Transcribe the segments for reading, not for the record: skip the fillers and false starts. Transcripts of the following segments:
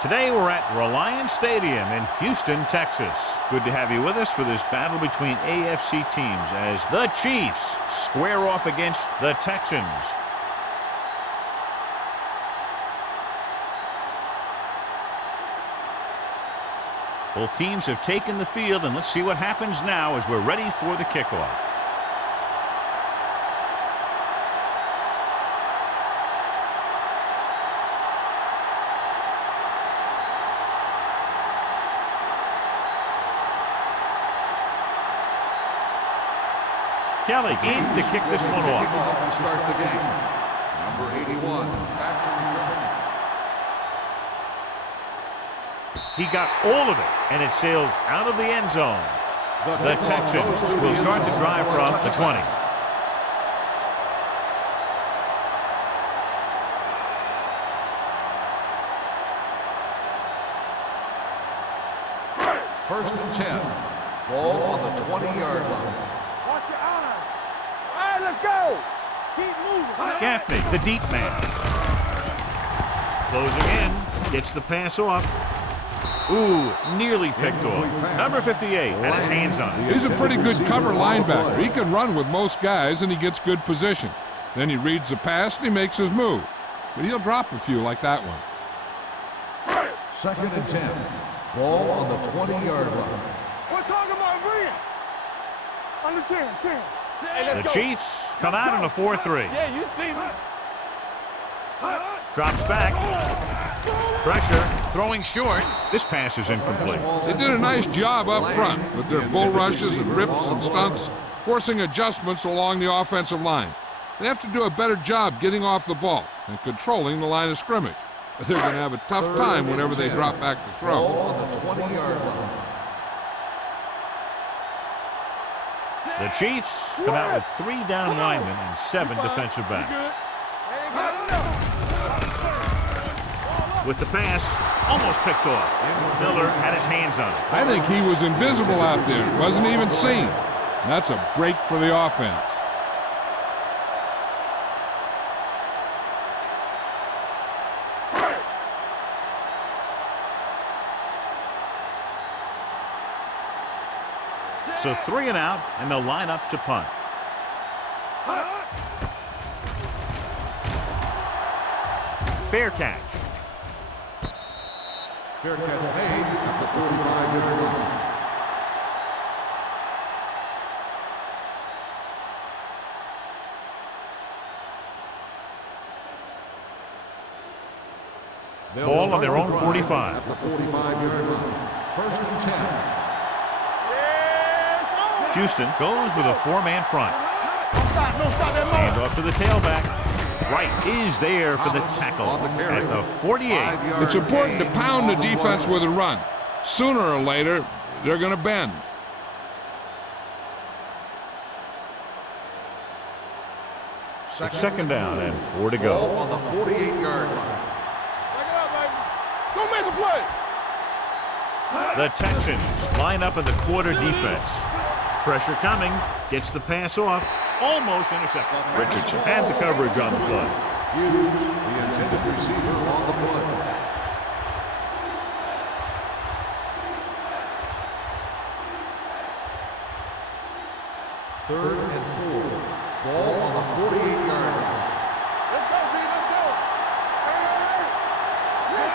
Today we're at Reliance Stadium in Houston, Texas. Good to have you with us for this battle between AFC teams as the Chiefs square off against the Texans. Both teams have taken the field, and let's see what happens now as we're ready for the kickoff. Kelly in to kick this one off. To start the game. Number 81, back to return. He got all of it, and it sails out of the end zone. The Texans will start the drive from the 20. First and 10. Ball on the 20-yard line. Watch your eyes. All right, let's go. Keep moving. Gaffney, the deep man. Closing in, gets the pass off. Ooh, nearly picked off. Number 58 had his hands on it. He's a pretty good cover linebacker. He can run with most guys, and he gets good position. Then he reads the pass, and he makes his move. But he'll drop a few like that one. Second and 10. Ball on the 20-yard line. We're talking about agreeing. Under 10. Hey, let's The go. Chiefs come out in a 4-3. Yeah, you see me. Drops back. Pressure, throwing short. This pass is incomplete. They did a nice job up front with their bull rushes and rips and stunts, forcing adjustments along the offensive line. They have to do a better job getting off the ball and controlling the line of scrimmage. But they're going to have a tough time whenever they drop back to throw. Ball on the 20-yard line. The Chiefs come out with 3 down linemen and 7 defensive backs. With the pass, almost picked off. Miller had his hands on it. I think he was invisible out there. Wasn't even seen. And that's a break for the offense. So 3 and out, and they'll line up to punt. Fair catch. Fair catch made at the 45-yard line. Ball on their own 45. At the 45-yard line. First and 10. Houston goes with a 4-man front. Don't stop that Hand off to the tailback. Wright is there for the tackle at the 48. It's important to pound the defense with a run. Sooner or later, they're going to bend. It's second down and 4 to Ball go. on the 48-yard line. Back it up, baby. Don't make a play. The Texans line up in the quarter defense. Pressure coming, gets the pass off, almost intercepted. Richardson had the coverage on the play. Hughes, the intended receiver on the play. Third and 4. Ball on the 48-yard line. Let's go, B. Let's go.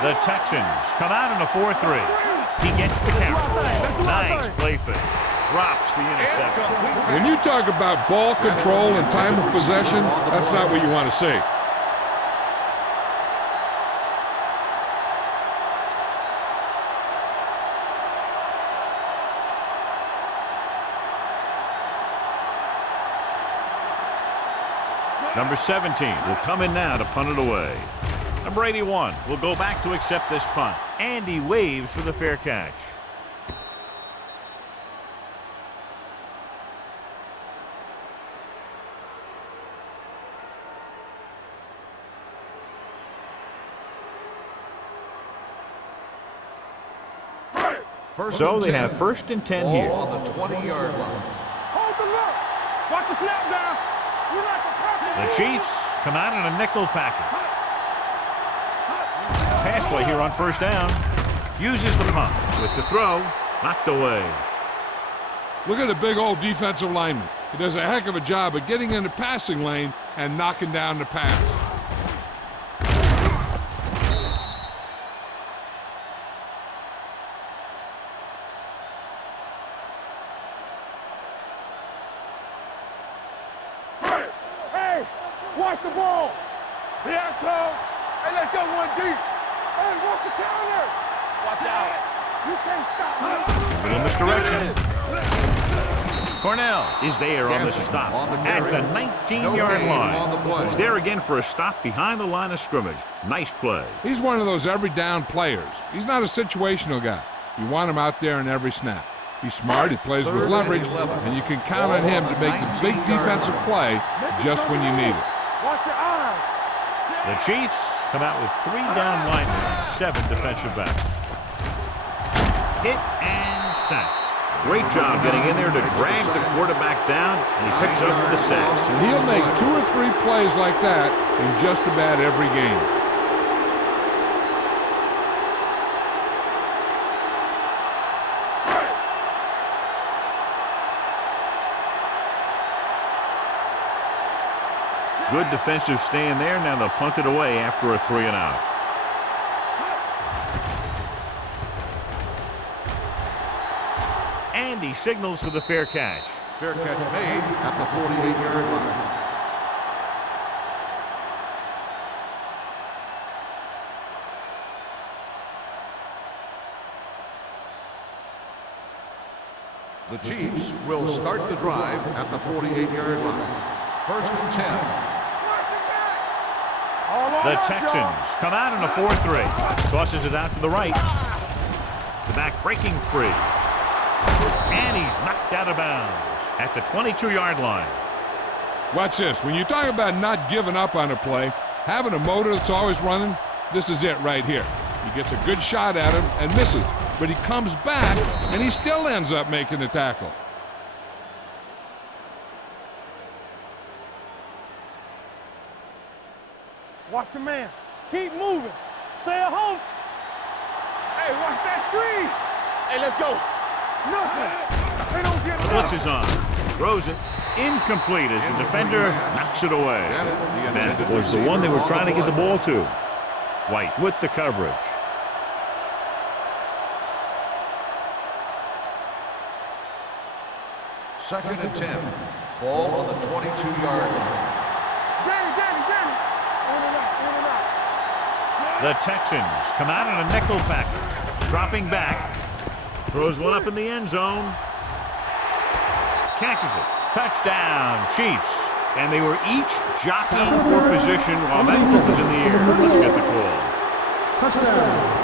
The Texans come out in a 4-3. He gets the count. Nice play fake. Drops the interception. When you talk about ball control and time of possession, that's not what you want to see. Number 17 will come in now to punt it away. Number 81 will go back to accept this punt. And he waves for the fair catch. So they have first and 10 here. Ball on the 20-yard line. Hold the look. Watch the snap down. We like the The Chiefs come out in a nickel package. Pass pass play here on first down. Uses the pump with the throw. Knocked away. Look at the big old defensive lineman. He does a heck of a job of getting in the passing lane and knocking down the pass. Hey, watch the ball. Yeah, coach. Hey, let's go one deep. Hey, watch the counter. Watch out. You can't stop me. Little misdirection. Cornell is there on the stop at the 19-yard line. He's there again for a stop behind the line of scrimmage. Nice play. He's one of those every down players. He's not a situational guy. You want him out there in every snap. He's smart, he plays with leverage, and you can count on him to make the big defensive play just when you need it. Watch your eyes. The Chiefs come out with 3 down linemen and 7 defensive backs. Hit and sack. Great job getting in there to drag the quarterback down, and he picks up the sacks. And he'll make 2 or 3 plays like that in just about every game. Good defensive stand there. Now they'll punt it away after a 3 and out. And he signals for the fair catch. Fair catch made at the 48-yard line. The Chiefs will start the drive at the 48-yard line. 1st and 10. The Texans come out in a 4-3. Tosses it out to the right. The back breaking free. And he's knocked out of bounds at the 22-yard line. Watch this. When you talk about not giving up on a play, having a motor that's always running, this is it right here. He gets a good shot at him and misses. But he comes back, and he still ends up making the tackle. Watch the man. Keep moving. Stay at home. Hey, watch that screen. Hey, let's go. Nothing. They don't get it. Blitz is on. Throws it. Incomplete as the defender knocks it away. That was the one they were trying to get the ball to. White with the coverage. Second and 10. Ball on the 22-yard line. The Texans come out in a nickel package. Dropping back. Throws one up in the end zone. Catches it. Touchdown, Chiefs. And they were each jockeying for position while that ball was in the air. Let's get the call. Touchdown.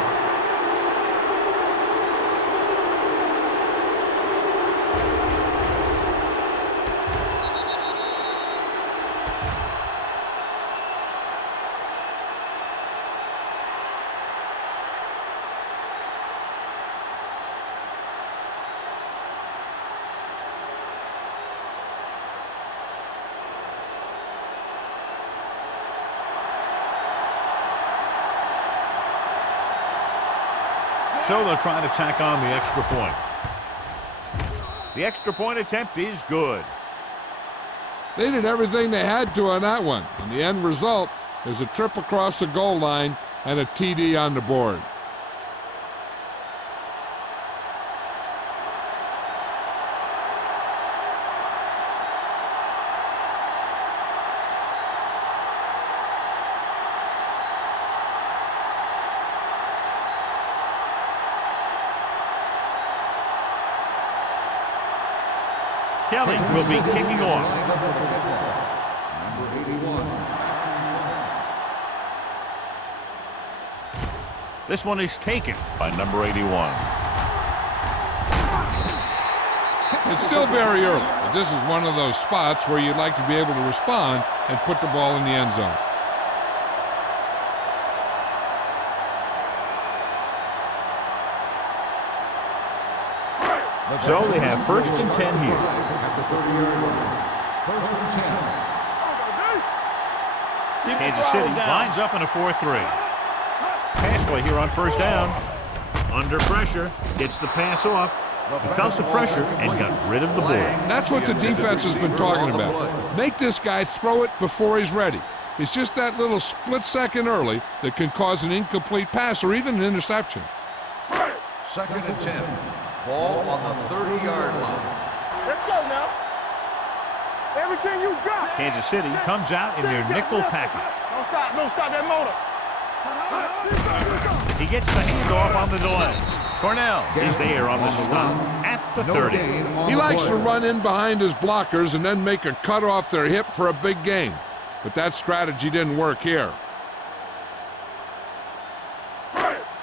So they'll try to tack on the extra point. The extra point attempt is good. They did everything they had to on that one. And the end result is a trip across the goal line and a TD on the board. Kelly will be kicking off. Number 81. This one is taken by number 81. It's still very early, but this is one of those spots where you'd like to be able to respond and put the ball in the end zone. So they have 1st and 10 here. At the 30-yard line. 1st and 10. Kansas City lines up in a 4-3. Pass play here on first down. Under pressure, gets the pass off. He felt the pressure and got rid of the ball. That's what the defense has been talking about. Make this guy throw it before he's ready. It's just that little split second early that can cause an incomplete pass or even an interception. 2nd and 10. Ball on the 30-yard line. Let's go now. Everything you got. Kansas City comes out in their nickel package. Don't stop that motor. He gets the handoff on the delay. Cornell is there on the stop at the 30. He likes to run in behind his blockers and then make a cut off their hip for a big gain. But that strategy didn't work here.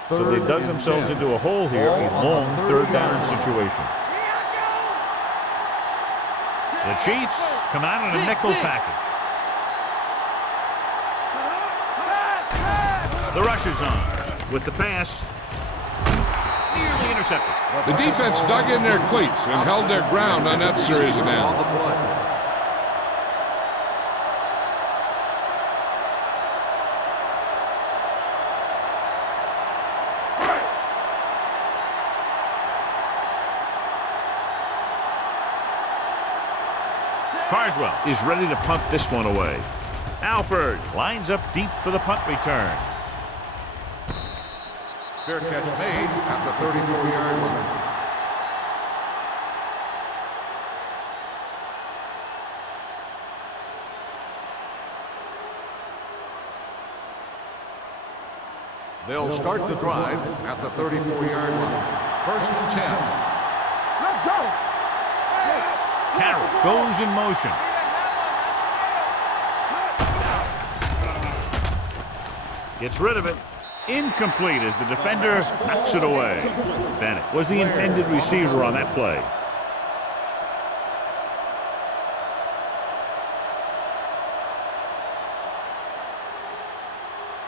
So they dug themselves into a hole here, a long third down situation. The Chiefs come out in a nickel package. The rush is on with the pass. Nearly intercepted. The defense dug in their cleats and held their ground on that series of downs. Carswell is ready to punt this one away. Alford lines up deep for the punt return. Fair catch made at the 34-yard line. They'll start the drive at the 34-yard line. 1st and 10. Let's go. Carroll goes in motion. Gets rid of it. Incomplete as the defender knocks it away. Bennett was the intended receiver on that play.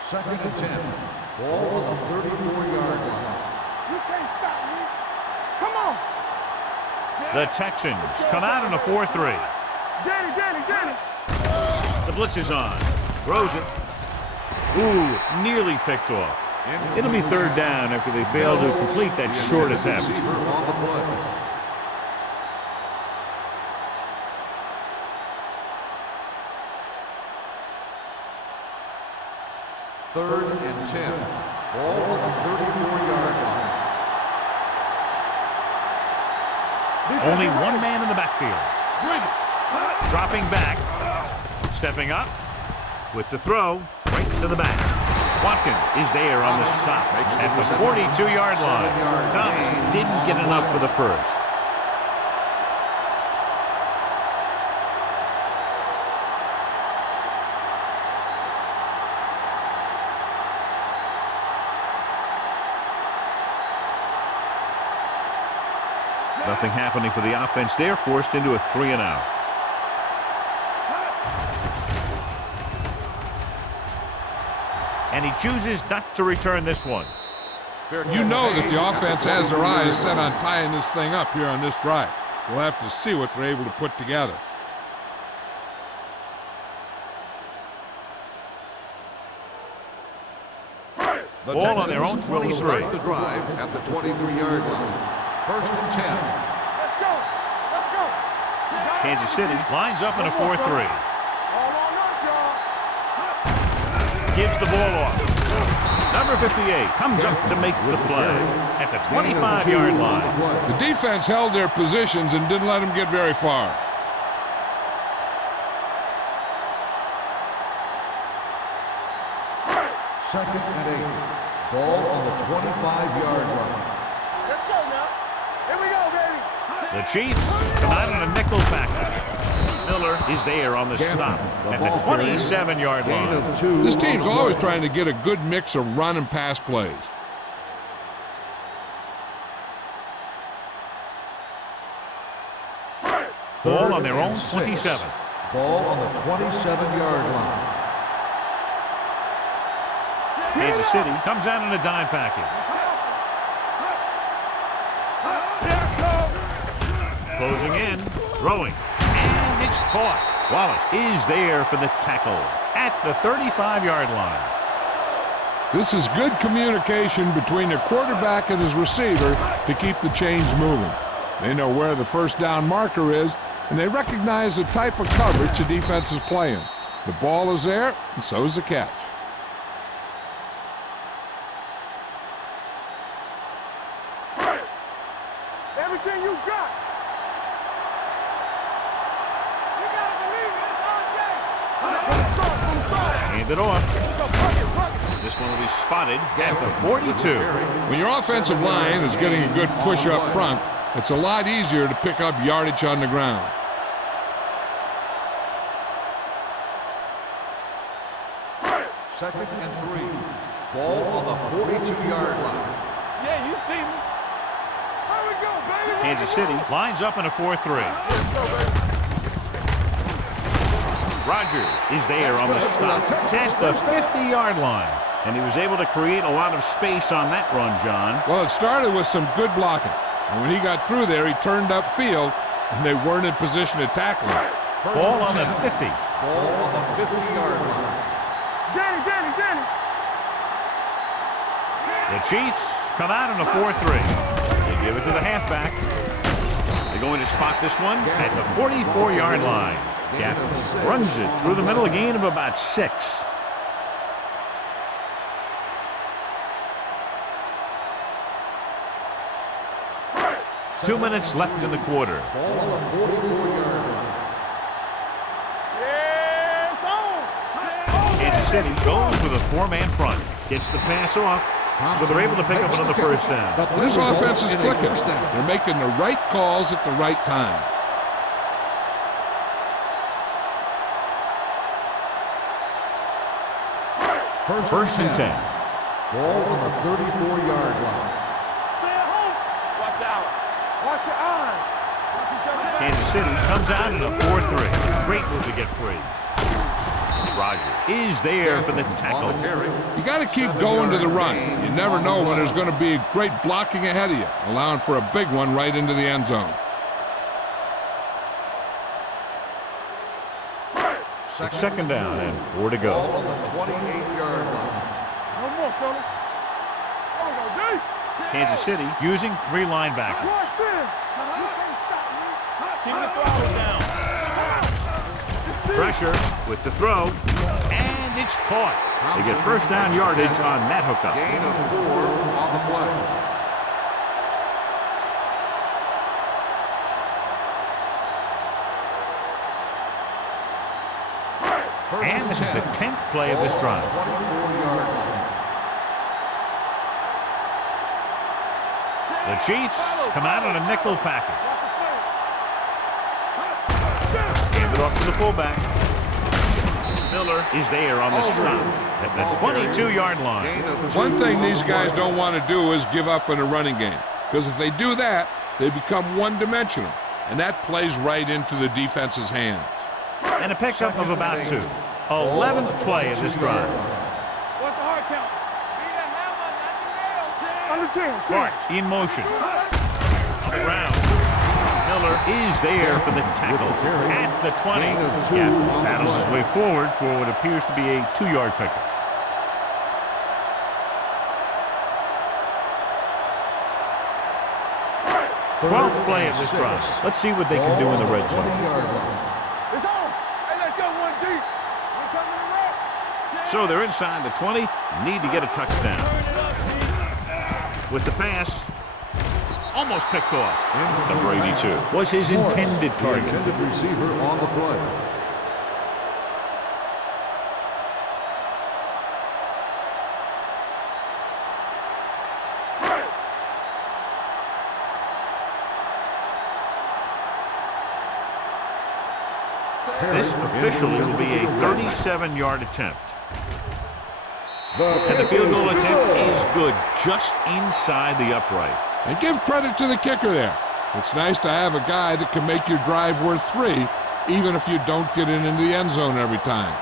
Second and 10. Ball on the 34-yard line. You can't stop me. Come on. The Texans come out in a 4-3. Danny. The blitz is on. Throws it. Ooh, nearly picked off. It'll be third down after they fail to complete that short attempt. Third and 10. Ball on the 34-yard line. Only one man in the backfield. Dropping back. Stepping up. With the throw. Right to the back. Watkins is there on the stop at the 42-yard line. Thomas didn't get enough for the first. Nothing happening for the offense there, forced into a 3-and-out. And he chooses not to return this one. You know that the offense has their eyes set on tying this thing up here on this drive. We'll have to see what they're able to put together. The Ball on their own 23. Will start the drive at the 23-yard line. 1st and 10. Let's go. Kansas City lines up in a 4-3. All on us, y'all. Gives the ball off. Number 58 comes up to make the play at the 25-yard line. The defense held their positions and didn't let them get very far. Second and 8. Ball on the 25-yard line. Let's go now. Here we go, baby. The Chiefs come out in a nickel package. Miller is there on the stop at the 27-yard line. This team's always trying to get a good mix of run and pass plays. Ball on their own 27. Ball on the 27-yard line. Kansas City comes out in a dime package. Closing in, throwing, and it's caught. Wallace is there for the tackle at the 35-yard line. This is good communication between the quarterback and his receiver to keep the chains moving. They know where the first down marker is, and they recognize the type of coverage the defense is playing. The ball is there, and so is the catch. Everything you got. You gotta believe it. It's all day. Hand it off. This one will be spotted at the 42. When your offensive line is getting a good push up front, it's a lot easier to pick up yardage on the ground. Second and 3. Ball on the 42-yard line. Yeah, you see me. Here we go, baby. Kansas City lines up in a 4-3. Let's go, baby. Rodgers is there on the stop at the 50-yard line. And he was able to create a lot of space on that run, John. Well, it started with some good blocking. And when he got through there, he turned upfield, and they weren't in position to tackle him. Ball on the 50. Ball on the 50-yard line. Danny. The Chiefs come out in a 4-3. They give it to the halfback. They're going to spot this one at the 44-yard line. Gaffney runs it through the middle, a gain of about 6. Two minutes left in the quarter. Ball on the 44-yard line. Yeah, it's on. Kansas City goes with a 4-man front. Gets the pass off, so they're able to pick up another first down. This offense is clicking. They're making the right calls at the right time. First and 10. Ball on the 34-yard line. Stay at home. Watch out. Watch your eyes. Kansas City comes out in a 4-3. Great move to get free. Rodgers is there for the tackle. You got to keep going to the run. You never know when there's going to be great blocking ahead of you, allowing for a big one right into the end zone. Second down and 4 to Ball go. on the 28-yard line. No more, fellas. Hold on, D. Kansas City using 3 linebackers. Watch in. You can't stop me. Keep the throttle down. Pressure with the throw, and it's caught. They get first down yardage on that hookup. Gain of 4 on the play. And this is the 10th play of this drive. 24-yard line. The Chiefs come out on a nickel package. Hand it off to the fullback. Miller is there on the stop at the 22-yard line. One thing these guys don't want to do is give up in a running game, because if they do that, they become one-dimensional, and that plays right into the defense's hands. And a pickup of about 2. 11th play of this drive. What's the hard count? Be the hammer, not the nails. Under 10. Clark in motion. On the ground. Miller is there for the tackle at the 20. Gaffney battles his way forward for what appears to be a 2-yard pickup. Twelfth play of this drive. Let's see what they can do in the red zone. It's on. Hey, let's go 1 deep. We're coming to wreck. So they're inside the 20. Need to get a touchdown. With the pass, almost picked off. The Brady 2 was his intended target. Intended receiver on the play. This officially will be a 37-yard attempt. And the field goal attempt is good, just inside the upright. And give credit to the kicker there. It's nice to have a guy that can make your drive worth 3, even if you don't get it into the end zone every time.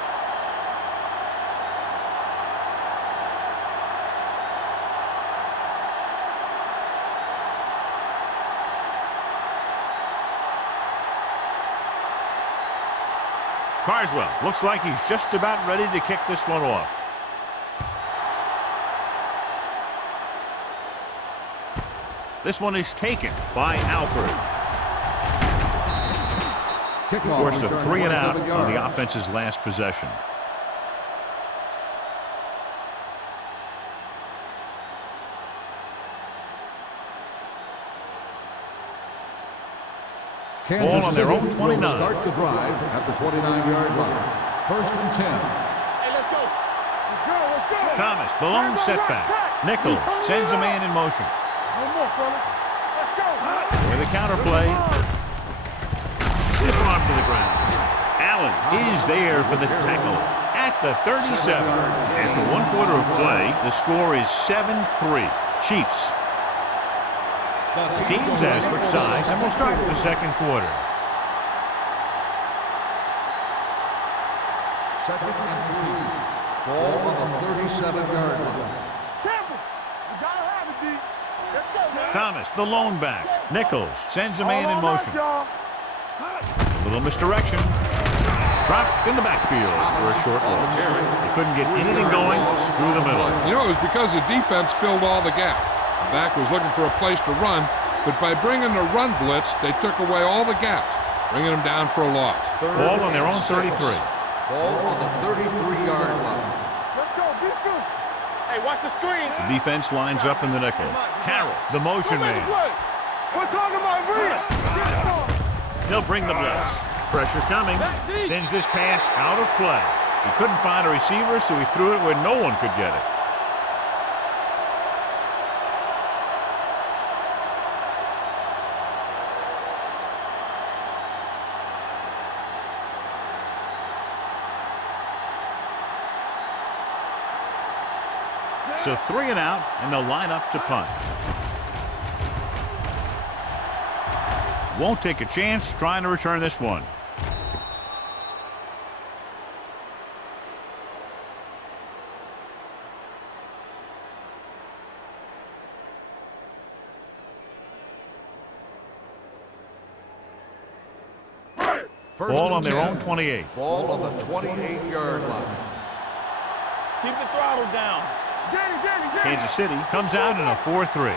Carswell looks like he's just about ready to kick this one off. This one is taken by Alford. Forced a 3 and out on the offense's last possession. Ball on their own 29. Start the drive at the 29-yard line. 1st and 10. Hey, let's go. Let's go, let's go. Thomas, the lone setback. Nichols sends a man in motion. No more, fella. Let's go. With a counterplay. Stiff arm to the ground. Allen is there for the tackle at the 37. After 1 quarter of play, the score is 7-3. Chiefs. The teams as switch sides, and we'll start the second quarter. 2nd and 3. Ball on the 37-yard line. Temple, you gotta have it, D. Let's go, man. Thomas, the lone back. Nichols sends a man in All on motion. us, y'all. A little misdirection. Dropped in the backfield for a short loss. They couldn't get anything going through the middle. You know, it was because the defense filled all the gaps. The back was looking for a place to run, but by bringing the run blitz, they took away all the gaps, bringing them down for a loss. Ball on their own 33. Ball on the 33-yard line. Let's go, defense. Hey, watch the screen. The defense lines up in the nickel. Carroll, the motion man. We're talking about me. He'll bring the blitz. Pressure coming. Sends this pass out of play. He couldn't find a receiver, so he threw it where no one could get it. So 3 and out, and they'll line up to punt. Won't take a chance trying to return this one. Ball on their own 28. Ball on the 28-yard line. Keep the throttle down. Kansas City comes out in a 4-3. Hey,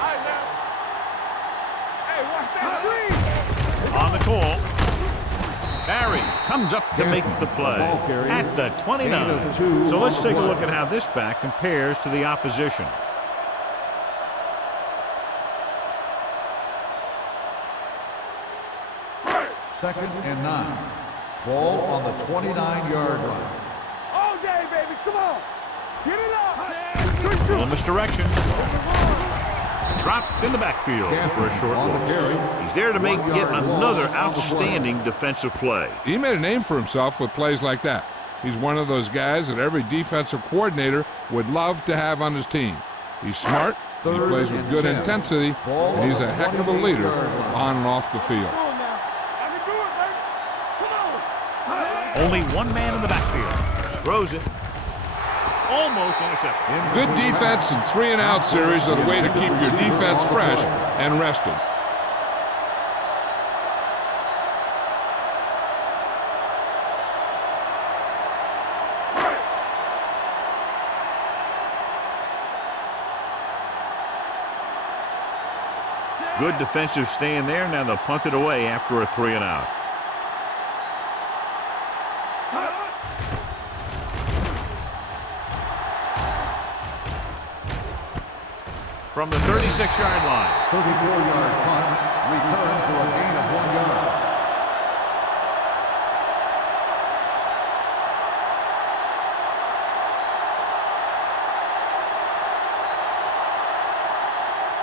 watch that screen. On the call. Barry comes up to make the play at the 29. So let's take a look at how this back compares to the opposition. Second and 9. Ball on the 29-yard line. All day, baby. Come on. Get it up. A little misdirection. Dropped in the backfield for a short loss. He's there to make yet another outstanding defensive play. He made a name for himself with plays like that. He's one of those guys that every defensive coordinator would love to have on his team. He's smart, he plays with good intensity, and he's a heck of a leader on and off the field. Only one man in the backfield. Throws it. Almost intercepted. Good defense and 3 and out series are the way to keep your defense fresh and rested. Good defensive stand there. Now they'll punt it away after a 3 and out. From the 36-yard line. 34-yard punt, return for a gain of 1 yard.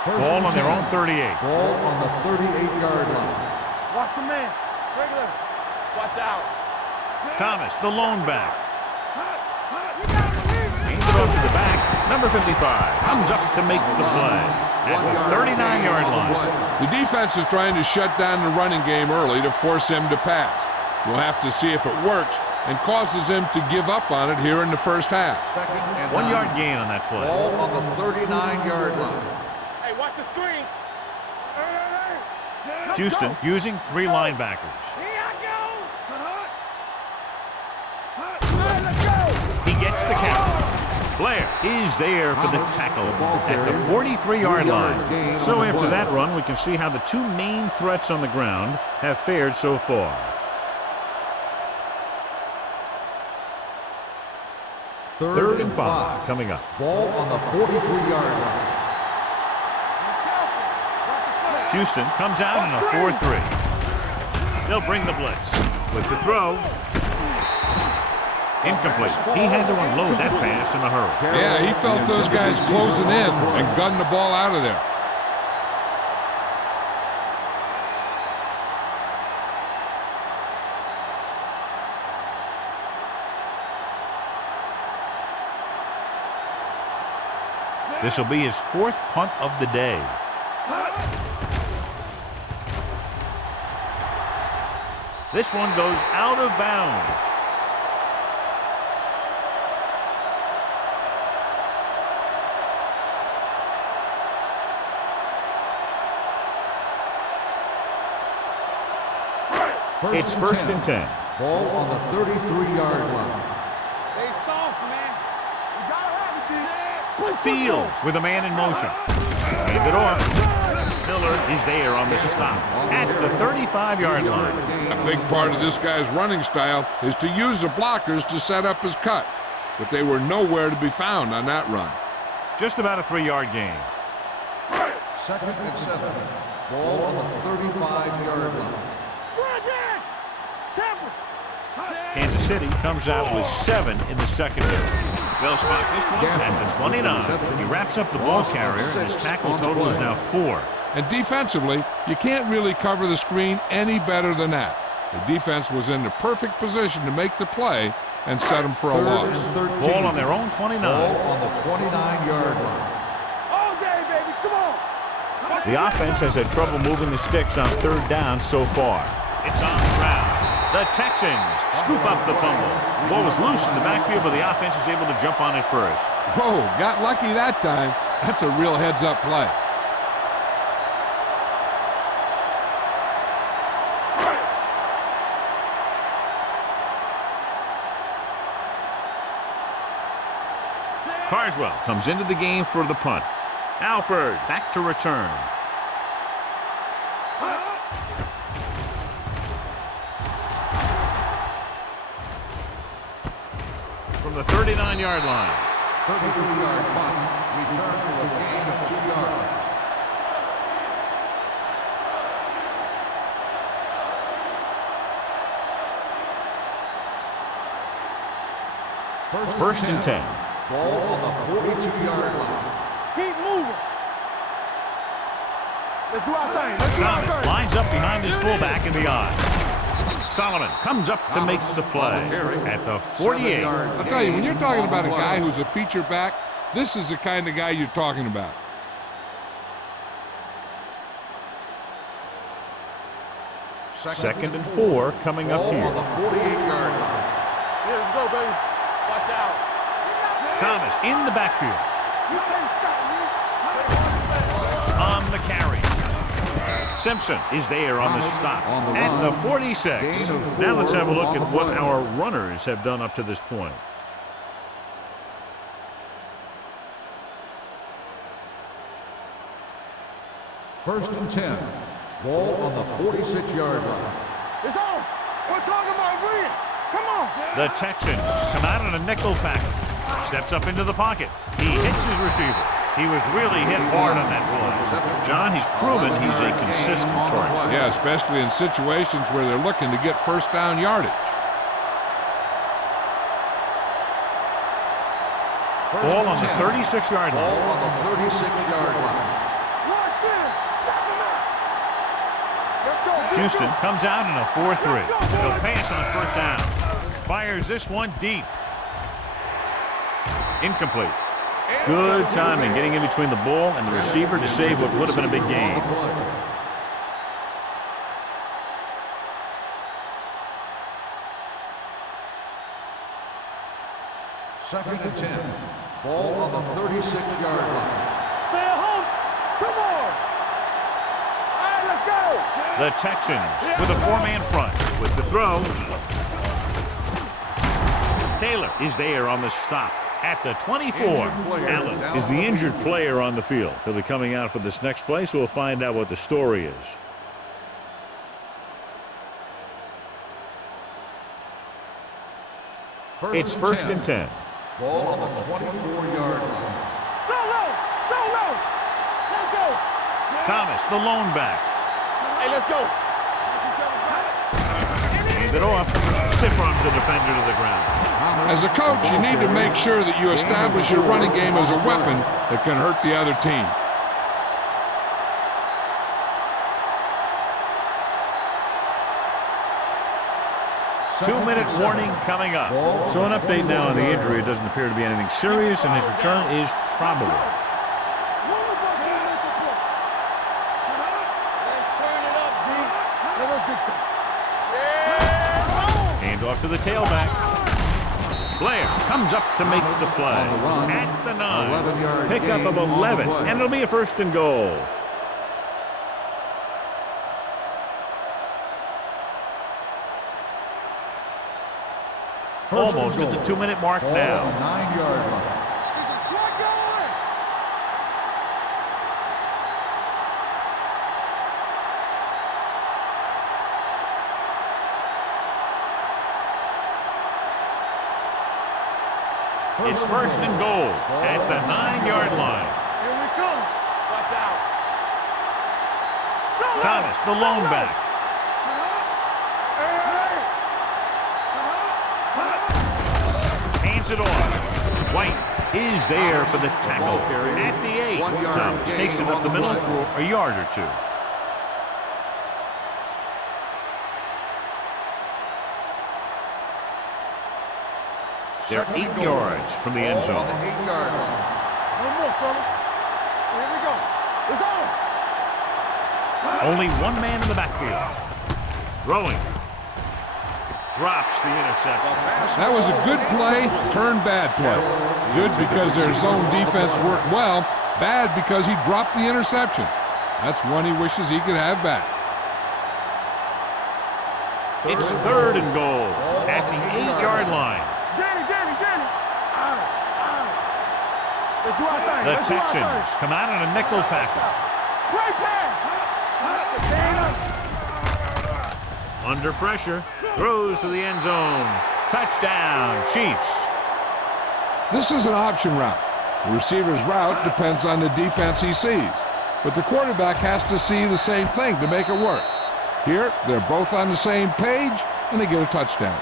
Ball on their own 38. Ball on the 38-yard line. Watch a man. Regular. Watch out. Thomas, the lone back. Hands it off to the back. Number 55 comes up to make the play at the 39-yard line. The defense is trying to shut down the running game early to force him to pass. We'll have to see if it works and causes him to give up on it here in the first half. 1 yard gain on that play. Ball on the 39-yard line. Hey, watch the screen. Houston using 3 linebackers. Here I go. He gets the count. Blair is there for the tackle at the 43-yard line. So after that run, we can see how the two main threats on the ground have fared so far. Third and 5 coming up. Ball on the 43-yard line. Houston comes out in a 4-3. They'll bring the blitz. With the throw. Incomplete. He had to unload that pass in a hurry. Yeah, he felt those guys closing in and gunned the ball out of there. This will be his 4th punt of the day. This one goes out of bounds. It's first and 10. Ball on the 33-yard line. Stay soft, man. You gotta have it, Fields with a man in motion. Hand it off. Miller is there on the stop at the 35-yard line. A big part of this guy's running style is to use the blockers to set up his cut, but they were nowhere to be found on that run. Just about a 3-yard gain. Second and 7. Ball on the 35-yard line. Kansas City comes out with 7 in the secondary. They'll spot this one at the 29. He wraps up the ball carrier, and his tackle total is now 4. And defensively, you can't really cover the screen any better than that. The defense was in the perfect position to make the play and set them for a loss. Ball on their own 29. Ball on the 29-yard line. All day, baby. Come on. The offense has had trouble moving the sticks on 3rd down so far. It's on the ground. The Texans scoop up the fumble. The ball was loose in the backfield, but the offense is able to jump on it first. Whoa, got lucky that time. That's a real heads-up play. Carswell comes into the game for the punt. Alford back to return. From the 39-yard line. 33-yard punt. Return for a gain of 2 yards. First and 10. Ball on the 42-yard line. Keep moving. Let's do our thing. Let's do our Thomas thing. lines up behind his fullback in the I. Solomon comes up to make the play at the 48. I'll tell you, when you're talking about a guy who's a feature back, this is the kind of guy you're talking about. Second and 4 coming up Ball on here. the 48-yard line. Here we go, baby. Watch out. Thomas in the backfield You can't stop me. on the carry. Simpson is there on the stop on the at run. the 46. Gain of 4 Now let's have a look on at the what play. our runners have done up to this point. First and 10. Ball on the 46-yard line. It's on. We're talking about win. Come on. The Texans come out in a nickel package. Steps up into the pocket. He hits his receiver. He was really hit hard on that play. John, he's proven he's a consistent target. Yeah, especially in situations where they're looking to get first down yardage. Ball on the 36-yard Ball line. on the 36-yard line. Rush in. Stop him out. Let's go. Houston comes out in a 4-3. He'll pass on first down. Fires this one deep. Incomplete. Good timing getting in between the ball and the receiver to save what would have been a big gain. Second and 10. Ball on the 36-yard line. Stay at home. Come on. All right, let's go. The Texans with a 4-man front with the throw. Taylor is there on the stop At the 24, Allen is the injured player on the field. He'll be coming out for this next play, so we'll find out what the story is. It's first and 10. Ball on the 24-yard line. Solo! Let's go! Thomas, the lone back. Hey, let's go! Hand it off. Stiff arms the defender to the ground. As a coach, you need to make sure that you establish your running game as a weapon that can hurt the other team. 2-minute warning coming up. So an update now on the injury. It doesn't appear to be anything serious, and his return is probable. Hand off to the tailback. Blair comes up to make the play. At the 9. Pickup of 11, and it'll be a first and goal. Almost at the 2-minute mark now. 9-yard line. It's first and goal at the 9-yard line. Here we come. Watch out. Thomas, the lone back. Hands it off. White is there for the tackle at the 8. Thomas takes it up the middle for a yard or two. They're 8 yards from the end zone. On the 8-yard line. One more, fella. Here we go. It's on. Only one man in the backfield. Throwing. Drops the interception. That was a good play, turned bad play. Good because their zone defense worked well. Bad because he dropped the interception. That's one he wishes he could have back. It's third and goal at the 8-yard line. Get it. Let's do our thing. The Let's do our Texans thing. come out in a nickel package. Great pass. Under pressure, throws to the end zone. Touchdown, Chiefs. This is an option route. The receiver's route depends on the defense he sees. But the quarterback has to see the same thing to make it work. Here, they're both on the same page, and they get a touchdown.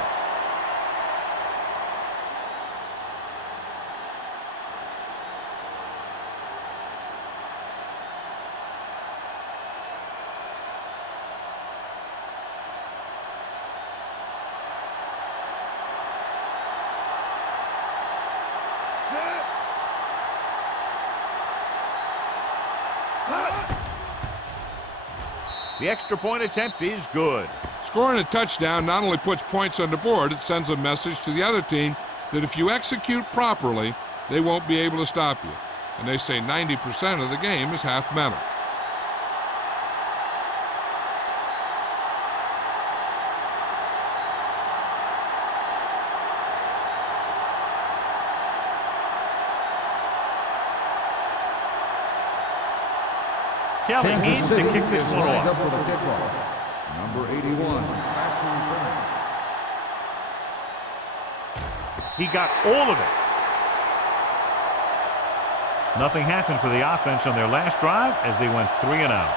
The extra point attempt is good. Scoring a touchdown not only puts points on the board, it sends a message to the other team that if you execute properly, they won't be able to stop you. And they say 90% of the game is half mental. Kelly in to kick this one Lined off. up for the kickoff. Number 81, back to return. He got all of it. Nothing happened for the offense on their last drive as they went 3 and out.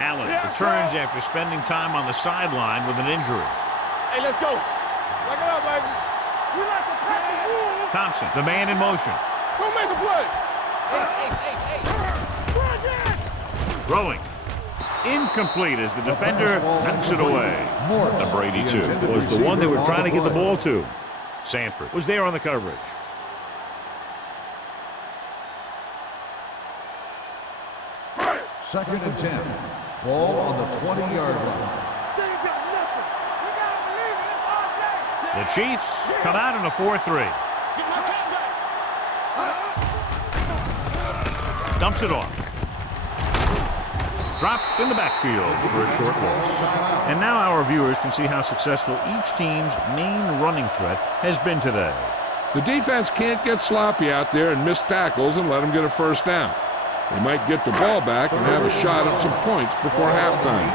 Allen returns after spending time on the sideline with an injury. Hey, let's go. Lock it up, baby. We like to crack the rules. Thompson, the man in motion. Go make a play. Throwing. Incomplete as the defender knocks it away. Number 82 was the one they were trying to get the ball to. Sanford was there on the coverage. Second and 10. Ball on the 20-yard line. The Chiefs come out in a 4-3. Dumps it off. dropped in the backfield for a short loss. And now our viewers can see how successful each team's main running threat has been today. The defense can't get sloppy out there and miss tackles and let them get a first down. They might get the ball back and have a shot at some points before halftime.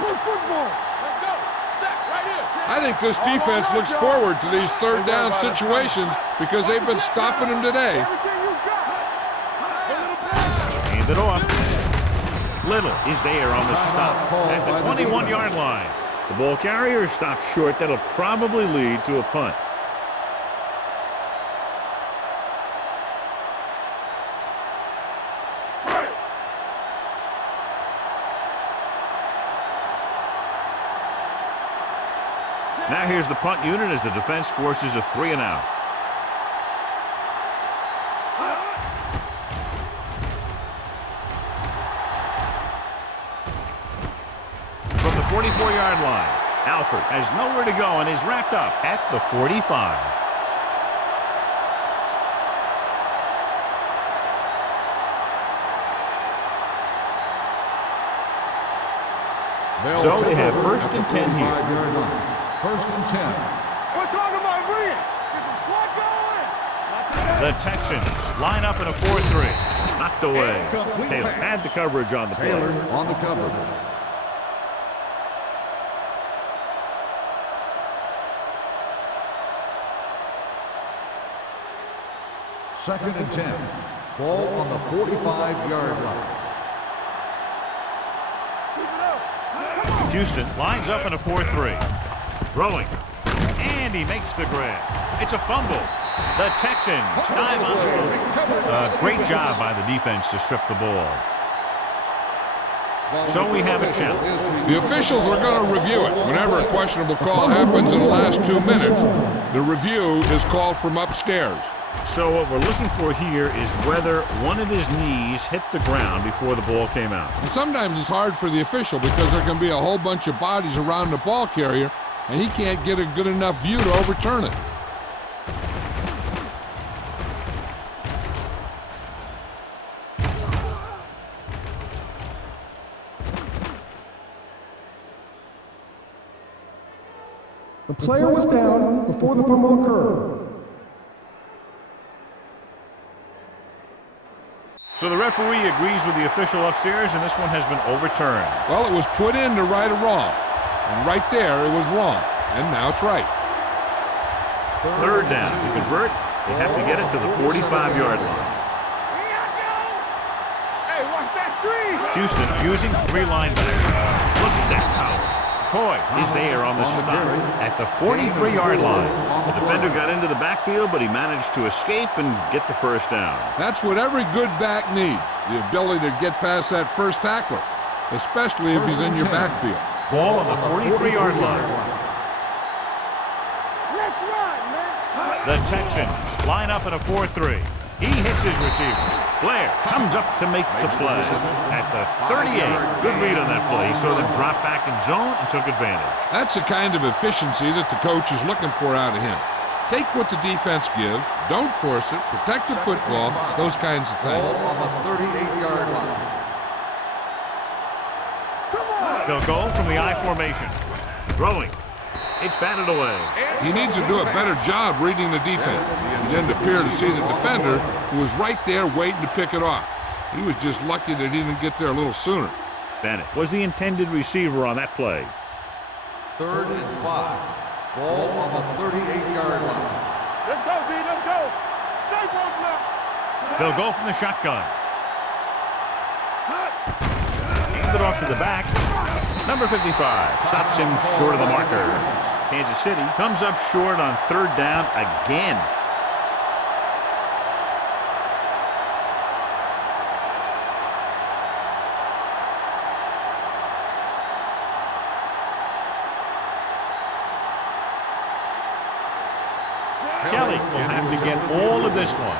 Good football. Let's go. Sack right here. I think this defense looks forward to these third down situations because they've been stopping them today. Everything you got. Hand it off. Little is there on the stop at the 21-yard line. The ball carrier stops short. That'll probably lead to a punt. Now here's the punt unit as the defense forces a 3-and-out. From the 44-yard line, Alford has nowhere to go and is wrapped up at the 45. So they have first and 10 here. First and 10. We're talking about bringing. Get some slot going. The Texans line up in a 4-3. Knocked away. Taylor had the coverage on the play. Taylor on the coverage. Second and 10. Ball on the 45-yard line. Houston lines up in a 4-3. Throwing. And he makes the grab. It's a fumble. The Texans dive under. Great job by the defense to strip the ball. So we have a challenge. The officials are going to review it. Whenever a questionable call happens in the last 2 minutes, the review is called from upstairs. So what we're looking for here is whether one of his knees hit the ground before the ball came out. And sometimes it's hard for the official because there can be a whole bunch of bodies around the ball carrier, and he can't get a good enough view to overturn it. The player was down before the fumble occurred. So the referee agrees with the official upstairs, and this one has been overturned. Well, it was put in to right a wrong. And right there, it was wrong. And now it's right. Third down. To convert, they have to get it to the 45-yard line. Hey, watch that screen. Houston using 3 linebackers. Look at that power. Coy is there on the stop at the 43-yard line. The defender got into the backfield, but he managed to escape and get the first down. That's what every good back needs, the ability to get past that first tackler, especially if he's in your backfield. Ball on the 43-yard line. Let's run, man. The Texans line up in a 4-3. He hits his receiver. Blair comes up to make the play at the 38. Good read on that play. He saw them drop back in zone and took advantage. That's the kind of efficiency that the coach is looking for out of him. Take what the defense gives, don't force it, protect the football, those kinds of things. Ball on the 38-yard line. They'll go from the I formation. Throwing. It's batted away. He needs to do a better job reading the defense. He didn't appear to see the defender, who was right there waiting to pick it off. He was just lucky that he didn't get there a little sooner. Bennett was the intended receiver on that play. Third and 5. Ball on the 38-yard line. Let's go, D. Let's go. Stay broken up. They'll go from the shotgun. Hand it off to the back. Number 55 stops him short of the marker. Kansas City comes up short on third down again. Kelly will have to get all of this one.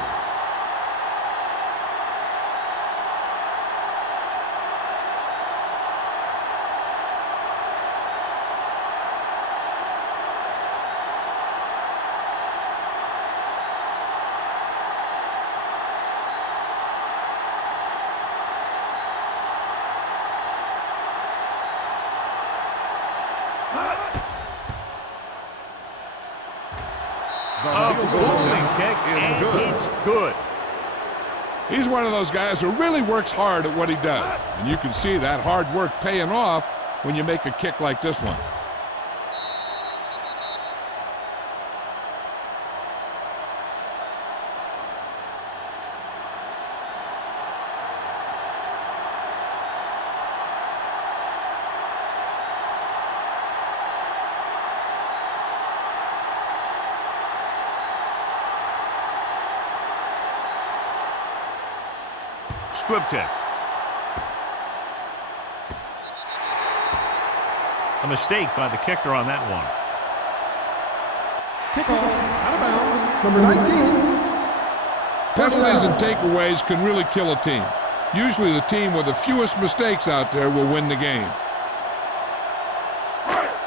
A booming kick, and it's good. He's one of those guys who really works hard at what he does. And you can see that hard work paying off when you make a kick like this one. Squib kick. A mistake by the kicker on that one. Kickoff, out of bounds, number 19. Penalties and takeaways can really kill a team. Usually the team with the fewest mistakes out there will win the game.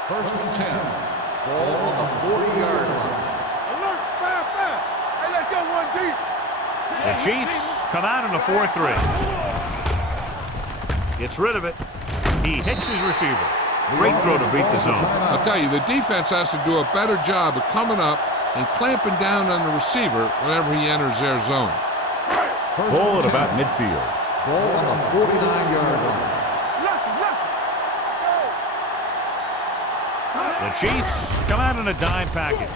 First and 10. Ball on the 40-yard line. Alert, foul. Hey, let's go one deep. The Chiefs come out in a 4-3. Gets rid of it. He hits his receiver. Great throw to beat the zone. I'll tell you, the defense has to do a better job of coming up and clamping down on the receiver whenever he enters their zone. Ball at about midfield. Ball on the 49-yard line. The Chiefs come out in a dime package.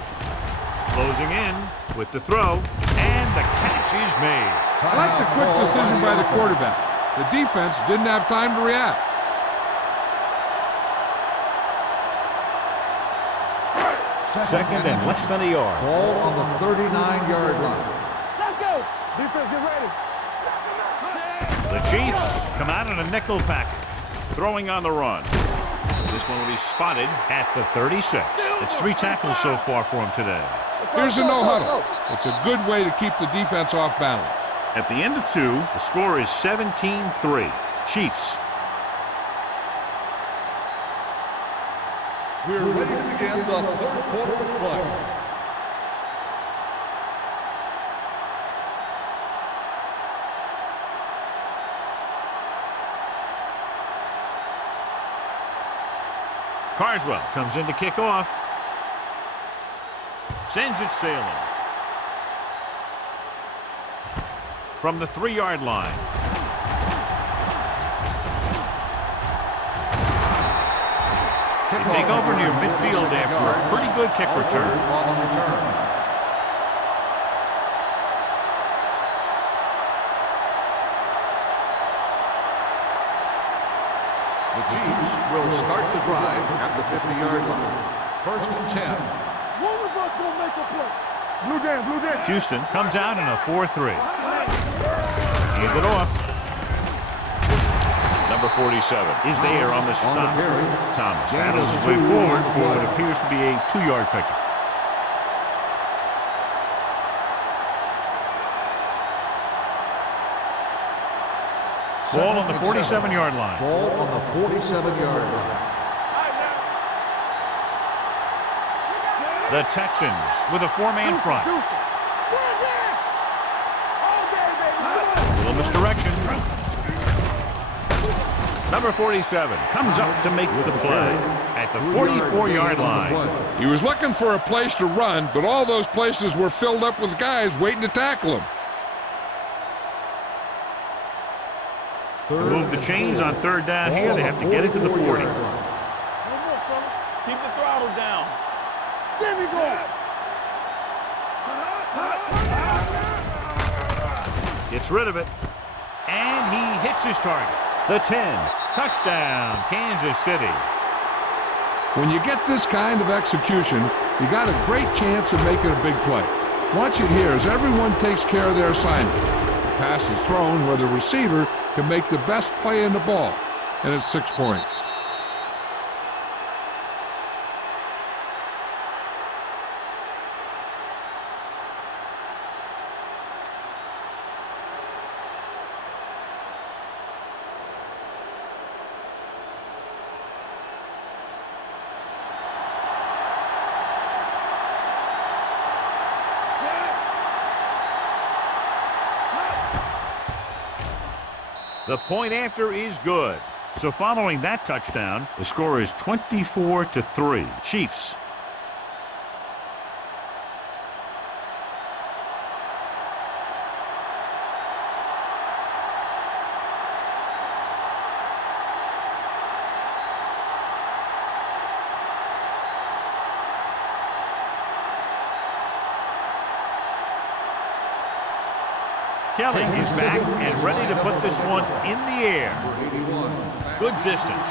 Closing in with the throw, and the catch is made. I like the quick decision by the quarterback. The defense didn't have time to react. Second and less than a yard. Ball on the 39-yard line. Let's go. Defense, get ready. The Chiefs come out in a nickel package. Throwing on the run. This one will be spotted at the 36. It's 3 tackles so far for him today. Here's a no-huddle. It's a good way to keep the defense off balance. At the end of 2, the score is 17-3. Chiefs. We're ready to begin the third quarter of play. Carswell comes in to kick off. Sends it sailing. From the 3-yard line. They take over near midfield after a pretty good kick return. On the return. The Chiefs will start the drive at the 50-yard line. First and 10. One of us gonna make a play. Blue down. Houston comes out in a 4-3. Hand it off. Number 47 is there on the stop. Thomas battles his way forward for what appears to be a 2-yard pickup. Ball on the 47-yard line. Ball on the 47-yard line. The Texans with a 4-man front. A little misdirection. Number 47 comes up to make the play at the 44-yard line. He was looking for a place to run, but all those places were filled up with guys waiting to tackle him. To move the chains on 3rd down here, they have to get it to the 40. Keep the throttle down. There we go. Gets rid of it, and he hits his target. The 10, touchdown, Kansas City. When you get this kind of execution, you got a great chance of making a big play. Watch it here as everyone takes care of their assignment. The pass is thrown where the receiver can make the best play in the ball, and it's 6 points. The point after is good. So following that touchdown, the score is 24-3. Chiefs. Kelly is back and ready to put this one in the air. Good distance.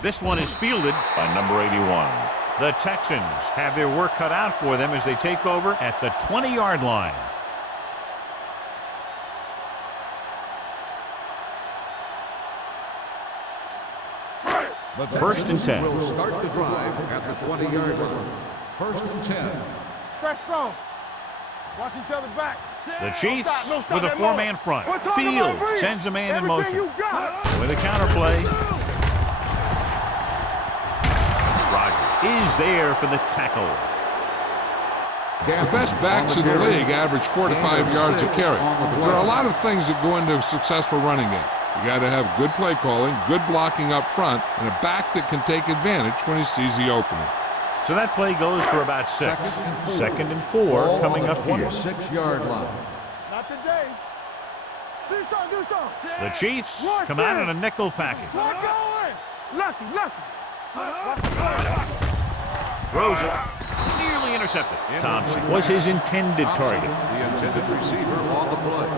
This one is fielded by number 81. The Texans have their work cut out for them as they take over at the 20-yard line. First and 10. Will start the drive at the 20-yard line. First and 10. Stretch strong. Watch each other back. The Chiefs No stop with a that four-man ball. front. We're talking Fields about breathe. sends a man in Everything motion. you got. With a counterplay. Roger is there for the tackle. The best backs in the league average 4 to 5 yards a carry. But there are a lot of things that go into a successful running game. You got to have good play calling, good blocking up front, and a back that can take advantage when he sees the opening. So that play goes for about 6. Second and 4 coming up here. 26-yard line. Not today. Do something. The Chiefs come out in a nickel package. Not going. Lucky. Throws it. Nearly intercepted. Thompson was his intended target. The intended receiver on the play.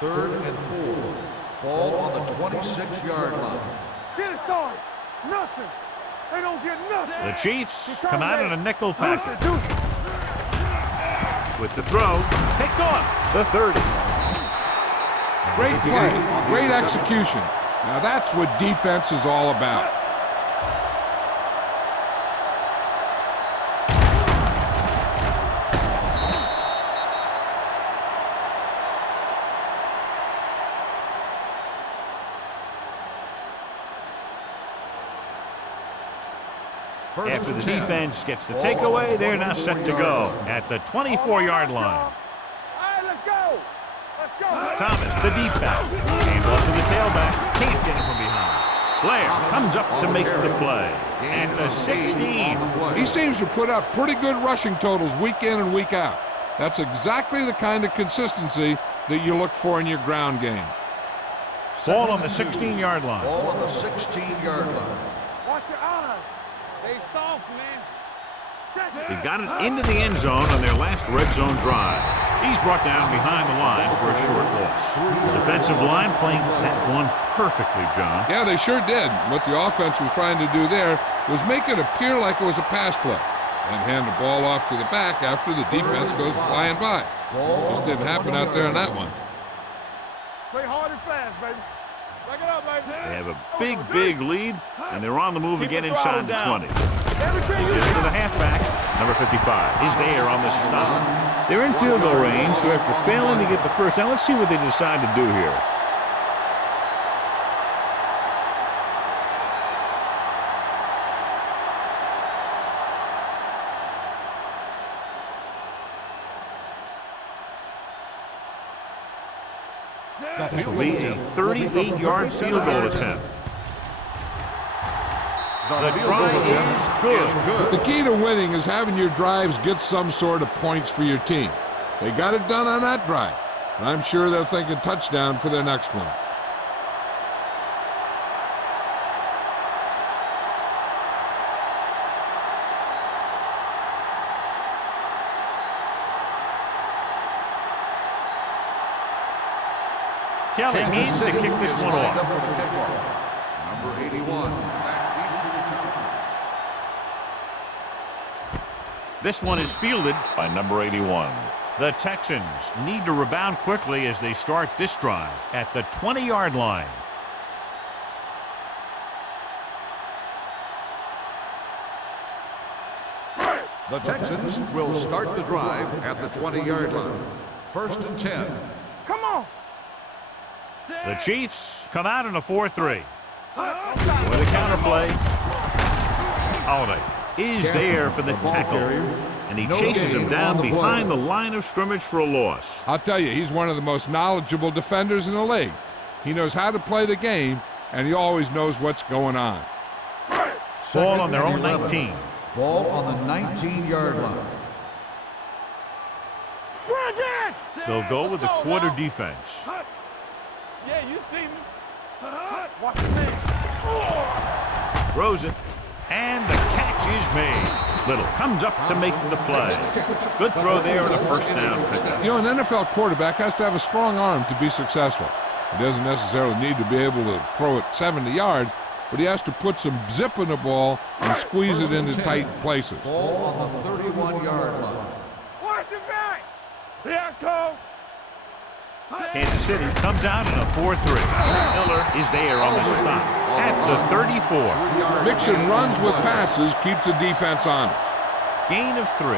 Third and 4. Ball on the 26-yard line. Get it, son. Nothing. They don't get nothing. The Chiefs come out in a nickel package. With the throw, picked off the 30. Great play, great execution. Now that's what defense is all about. After the defense gets the takeaway, they're now set to go at the 24-yard line. All right, let's go. Thomas, the deep back. Handoff to the tailback. Can't get it from behind. Blair comes up to make the play. At the 16. He seems to put up pretty good rushing totals week in and week out. That's exactly the kind of consistency that you look for in your ground game. Ball on the 16-yard line. Ball on the 16-yard line. Watch your eyes. They soft, man. They got it into the end zone on their last red zone drive. He's brought down behind the line for a short loss. The defensive line playing that one perfectly, John. Yeah, they sure did. What the offense was trying to do there was make it appear like it was a pass play and hand the ball off to the back after the defense goes flying by. Just didn't happen out there on that one. Play hard and fast, baby. Back it up, baby. They have a big lead, and they're on the move again inside the 20. Everything you Gives it to got. the halfback. Number 55 is there on the stop. They're in field goal range, so after failing to get the first down, let's see what they decide to do here. This will be a 38-yard field goal attempt. The try is good. The key to winning is having your drives get some sort of points for your team. They got it done on that drive, and I'm sure they're thinking touchdown for their next one. Kelly needs to kick this one off. Number 81, back deep to return. This one is fielded by number 81. The Texans need to rebound quickly as they start this drive at the 20-yard line. The Texans will start the drive at the 20-yard line. First and 10. Come on. The Chiefs come out in a 4-3. With a counterplay. Holiday is there for the tackle. And he chases him down behind the line of scrimmage for a loss. I'll tell you, he's one of the most knowledgeable defenders in the league. He knows how to play the game, and he always knows what's going on. Ball on their own 19. Ball on the 19-yard line. They'll go with the quarter defense. Yeah, you see me. Watch the man. Throws it, and the catch is made. Little comes up to make the play. Good throw there and a first down pickup. You know, an NFL quarterback has to have a strong arm to be successful. He doesn't necessarily need to be able to throw it 70 yards, but he has to put some zip in the ball and squeeze it into tight places. Ball on the 31-yard line. Watch the back. Here I come. Kansas City comes out in a 4-3. Miller is there on the stop at the 34. Mixing runs with passes keeps the defense honest. Gain of 3.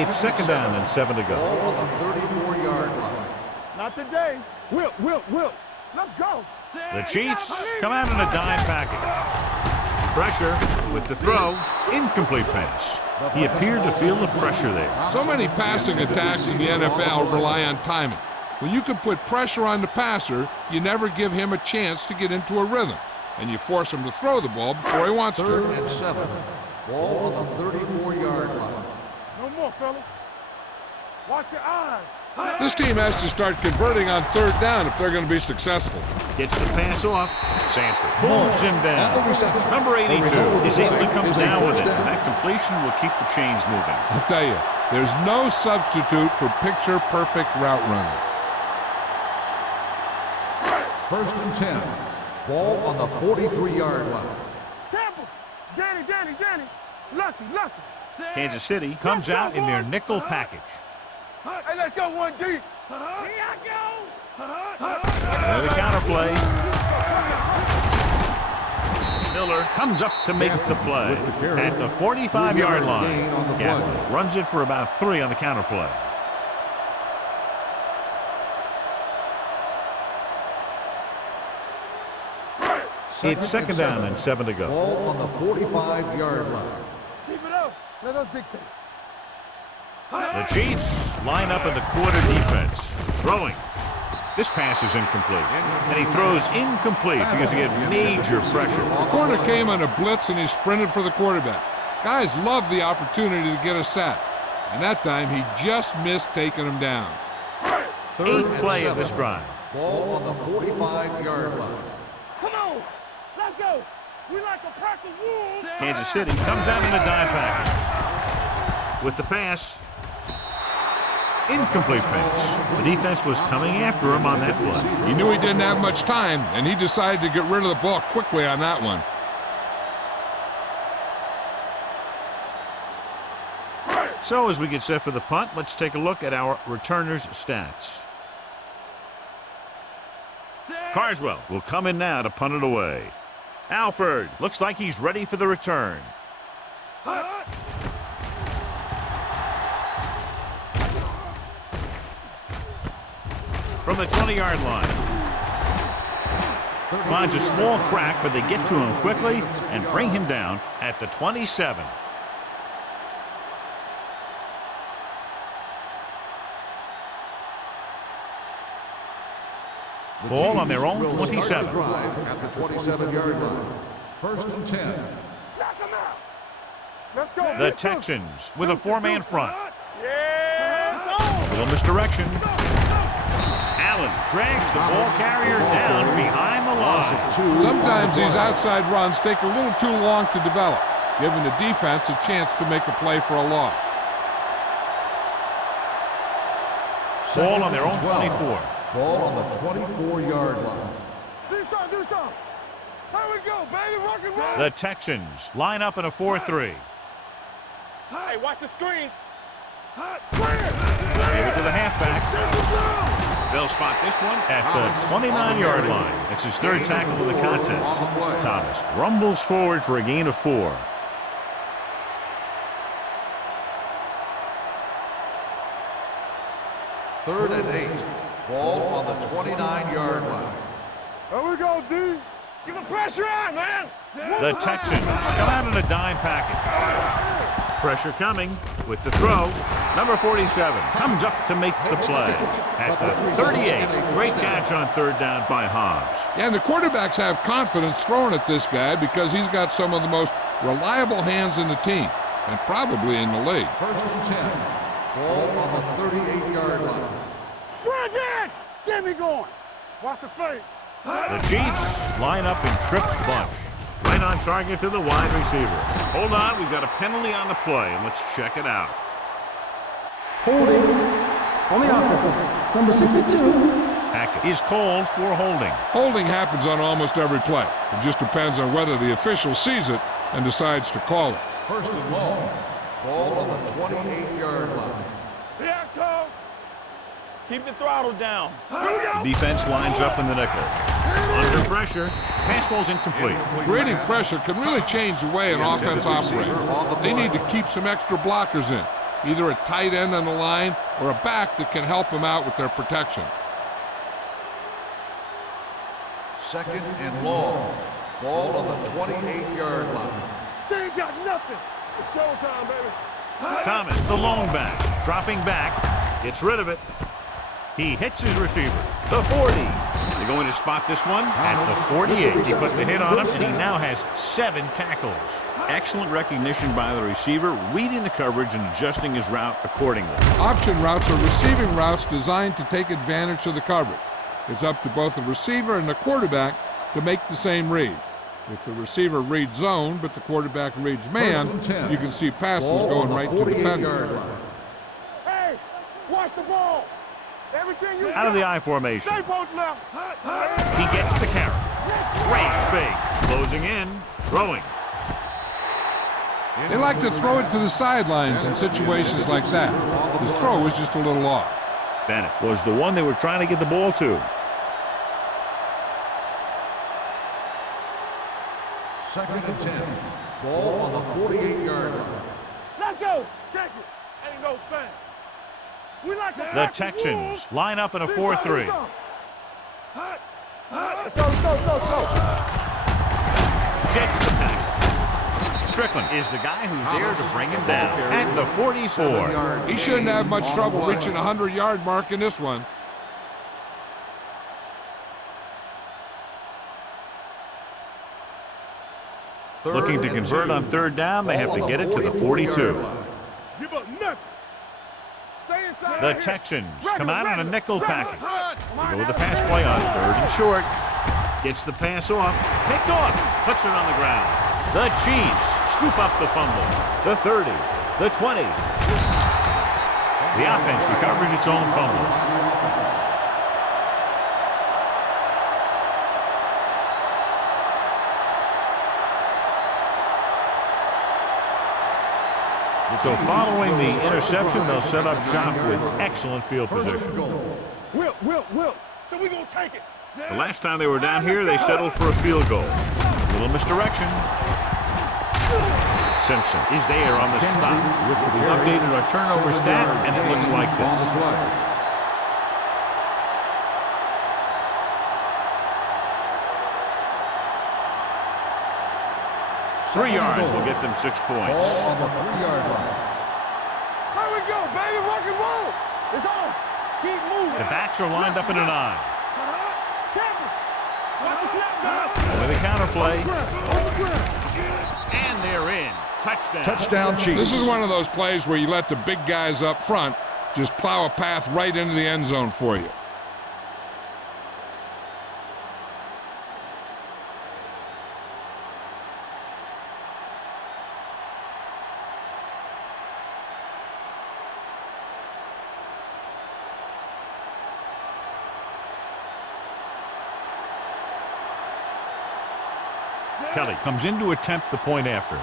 It's second down and 7 to go. Ball on the 34-yard line. Not today. Will. Let's go. The Chiefs come out in a dime package. Pressure with the throw. Incomplete pass. He appeared to feel the pressure there. So many passing attacks in the NFL rely on timing. When you can put pressure on the passer, you never give him a chance to get into a rhythm, and you force him to throw the ball before he wants to. 3rd and 7. Ball on the 34-yard line. No more, fellas. Watch your eyes. This team has to start converting on 3rd down if they're going to be successful. Gets the pass off. Sanford pulls him down. Number 82 is able to come down with it. That completion will keep the chains moving. I'll tell you, there's no substitute for picture-perfect route running. 1st and 10. Ball on the 43-yard line. Temple. Danny. Lucky. Kansas City comes out in their nickel package. Hey, let's go 1 deep. Here I go. There's the counter play. Miller comes up to make the play at the 45-yard line. Gaffney runs it for about 3 on the counter play. It's second down and 7 to go. Ball on the 45-yard line. Keep it up. Let us dictate. The Chiefs line up in the quarter defense. Throwing. This pass is incomplete. And he throws incomplete because he had major pressure. The corner came on a blitz and he sprinted for the quarterback. Guys love the opportunity to get a sack. And that time he just missed taking him down. 8th play of this drive. Ball on the 45-yard line. Come on. Let's go. We like a pack of wolves. Kansas City comes out in a dime package. With the pass. Incomplete pass. The defense was coming after him on that play. He knew he didn't have much time, and he decided to get rid of the ball quickly on that one. So as we get set for the punt, let's take a look at our returners' stats. Carswell will come in now to punt it away. Alford looks like he's ready for the return. From the 20-yard line. Finds a small crack, but they get to him quickly and bring him down at the 27. Ball on their own 27. At the 27-yard line. 1st and 10. Knock him out. Let's go. The Texans with a 4-man front. Yeah. Little misdirection. Allen drags the ball carrier down behind the line. Sometimes these outside runs take a little too long to develop, giving the defense a chance to make a play for a loss. Ball on their own 24. Ball on the 24-yard line. Do something. Here we go, baby. Rock and roll. The Texans line up in a 4-3. Hey, watch the screen. Give it to the halfback. They'll spot this one at the 29-yard line. It's his 3rd tackle of the contest. Thomas rumbles forward for a gain of 4. Third and 8. Ball on the 29-yard line. There we go, dude. Give the pressure on, man. The Texans come out in a dime package. Pressure coming with the throw. Number 47 comes up to make the play at the 38. Great catch on 3rd down by Hobbs. Yeah, and the quarterbacks have confidence throwing at this guy because he's got some of the most reliable hands in the team and probably in the league. 1st and 10. Ball on the 38-yard line. Bring it! Get me going. Watch the fake. The Chiefs line up in trips bunch. Right on target to the wide receiver. Hold on, we've got a penalty on the play, and let's check it out. Holding on the offense. Number 62. Hackett is called for holding. Holding happens on almost every play. It just depends on whether the official sees it and decides to call it. First and long. Ball on the 28-yard line. Here it comes. Keep the throttle down. The defense lines up in the nickel. Under pressure, fastball's incomplete. Creating pressure can really change the way an offense operates. They need to keep some extra blockers in, either a tight end on the line or a back that can help them out with their protection. Second and long. Ball on the 28-yard line. They ain't got nothing. It's showtime, baby. Thomas, the lone back, dropping back, gets rid of it. He hits his receiver. The 40. They're going to spot this one at the 48. He put the hit on him, and he now has 7 tackles. Excellent recognition by the receiver, reading the coverage and adjusting his route accordingly. Option routes are receiving routes designed to take advantage of the coverage. It's up to both the receiver and the quarterback to make the same read. If the receiver reads zone, but the quarterback reads man, you can see passes going right to the defender. Hey, watch the ball. Everything you Out of the I formation. Stay both now. He gets the carry. Great fake. Closing in. Throwing. They like to throw it to the sidelines in situations like that. His throw was just a little off. Bennett was the one they were trying to get the ball to. Second and 10. Ball on the 48-yard line. Let's go. Check it. Ain't no thing. We like to The Texans line up in a 4-3. Let's go. Shakes the pack. Strickland is the guy who's there to bring him down at the 44. He shouldn't have much trouble reaching the 100-yard mark in this one. Looking to convert on third down, they have to get it to the 42. Give up nothing. Stay inside. The Texans come out on a nickel package. They go with the pass play on third and short. Gets the pass off. Picked off. Puts it on the ground. The Chiefs scoop up the fumble. The 30. The 20. The offense recovers its own fumble. So following the interception, they'll set up shop with excellent field position. Will. So we gonna take it. The last time they were down here, they settled for a field goal. A little misdirection. Simpson is there on the stop. We've updated our turnover stat, and it looks like this. 3 yards will get them 6 points. Ball on the 3-yard line. Here we go, baby. Rock and roll. It's on. Keep moving. The backs are lined up in an I. With a counterplay. And they're in. Touchdown. Touchdown, Chiefs. This is one of those plays where you let the big guys up front just plow a path right into the end zone for you. Kelly comes in to attempt the point after.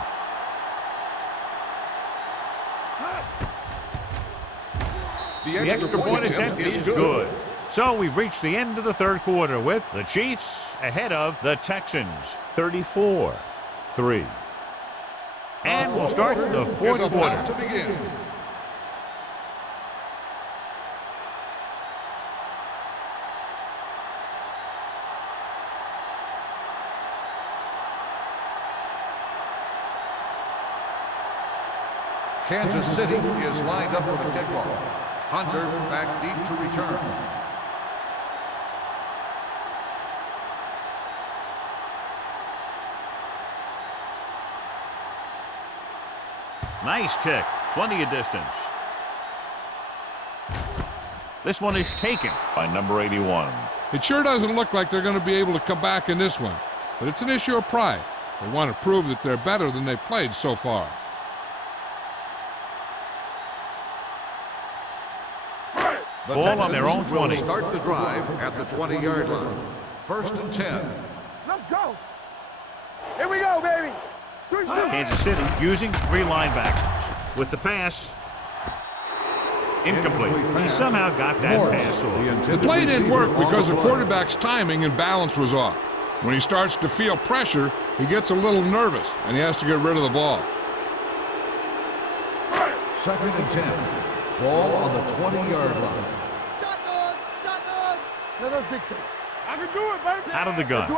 The extra point attempt is good. So we've reached the end of the third quarter with the Chiefs ahead of the Texans, 34-3. And we'll start the fourth quarter. To begin. Kansas City is lined up for the kickoff. Hunter back deep to return. Nice kick. Plenty of distance. This one is taken by number 81. It sure doesn't look like they're going to be able to come back in this one, but it's an issue of pride. They want to prove that they're better than they've played so far. Ball on their own 20. Start the drive at the 20-yard line. 1st and 10. Let's go. Here we go, baby. Kansas City using 3 linebackers. With the pass. Incomplete. He somehow got that pass off. The play didn't work because the quarterback's timing and balance was off. When he starts to feel pressure, he gets a little nervous, and he has to get rid of the ball. 2nd and 10. Ball on the 20-yard line. Shotgun. Let us dictate. I can do it, baby. Out of the gun.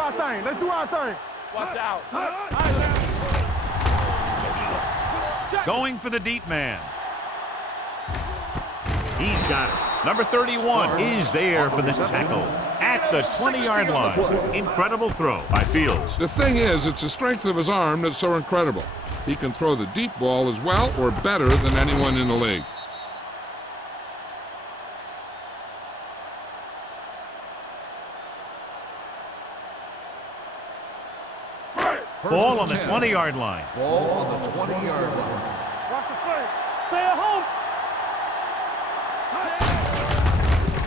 Let's do our thing. Watch out. Going for the deep man. He's got it. Number 31 is there for the tackle at the 20-yard line. Incredible throw by Fields. The thing is, it's the strength of his arm that's so incredible. He can throw the deep ball as well or better than anyone in the league. Ball on the 20-yard line. Ball on the 20-yard line. Watch the play. Stay at home.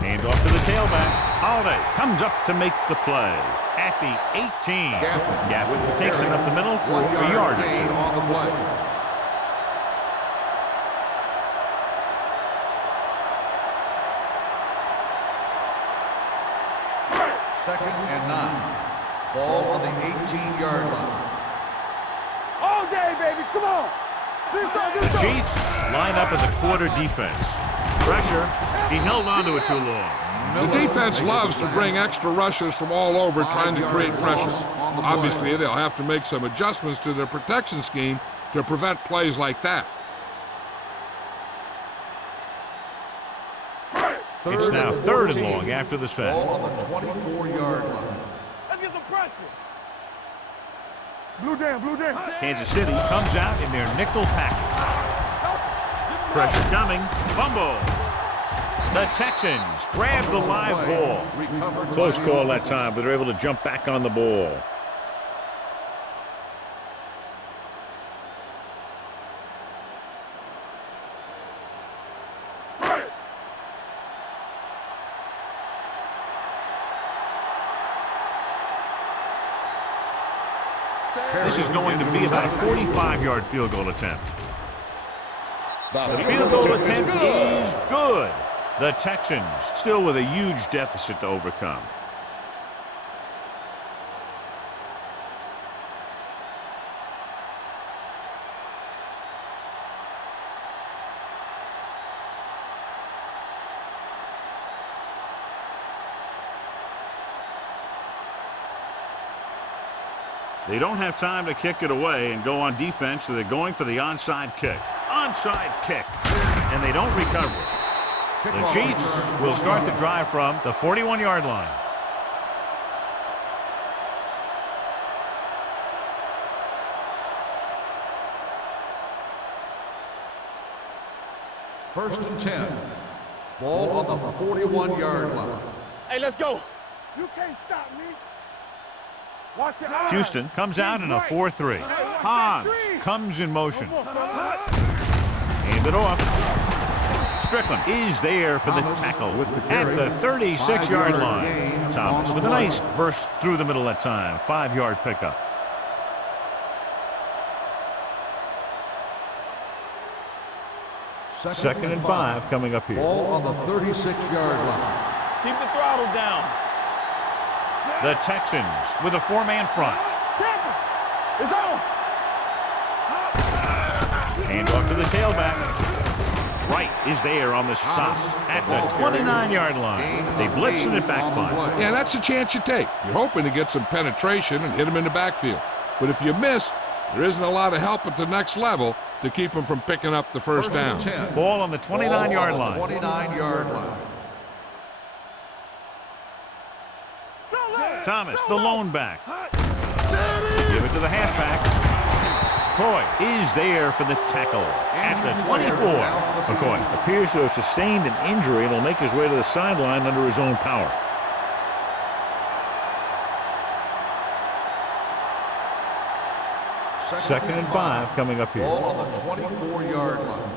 Hand off to the tailback. Holiday comes up to make the play at the 18. Gaffney takes it up the middle for a yard or two. On the play. Second and 9. Ball on the 18-yard line. All day, baby. Come on. The Chiefs line up as a quarter defense. Pressure. He held on to it too long. The defense loves to bring extra rushers from all over trying to create pressure. Obviously, they'll have to make some adjustments to their protection scheme to prevent plays like that. It's now 3rd and long after the sack. Ball on the 24-yard line. Let's get some pressure. Blue down. Kansas City comes out in their nickel package. Pressure coming. Fumble. The Texans grab the live ball. Close call that time, but they're able to jump back on the ball. This is going to be about a 45-yard field goal attempt. The field goal attempt is good. The Texans still with a huge deficit to overcome. They don't have time to kick it away and go on defense, so they're going for the onside kick. Onside kick, and they don't recover it. The Chiefs will start the drive from the 41-yard line. First and 10. Ball on the 41-yard line. Hey, let's go. You can't stop me. Watch your eyes. Houston comes out in a 4-3. Hans comes in motion. Hand it off. Strickland is there for the tackle at the 36-yard line. Thomas with a nice burst through the middle that time. 5-yard pickup. Second and 5 coming up here. Ball on the 36-yard line. Keep the throttle down. The Texans with a 4-man front. It's on. Hand off to the tailback. Wright is there on the stop at the 29-yard line. They blitz and it backfires. Yeah, that's a chance you take. You're hoping to get some penetration and hit him in the backfield. But if you miss, there isn't a lot of help at the next level to keep him from picking up the first down. Ball on the 29-yard line. 29-yard line. Thomas, the lone back. Give it to the halfback. McCoy is there for the tackle at the 24. McCoy appears to have sustained an injury and will make his way to the sideline under his own power. Second and 5 coming up here. Ball on the 24-yard line.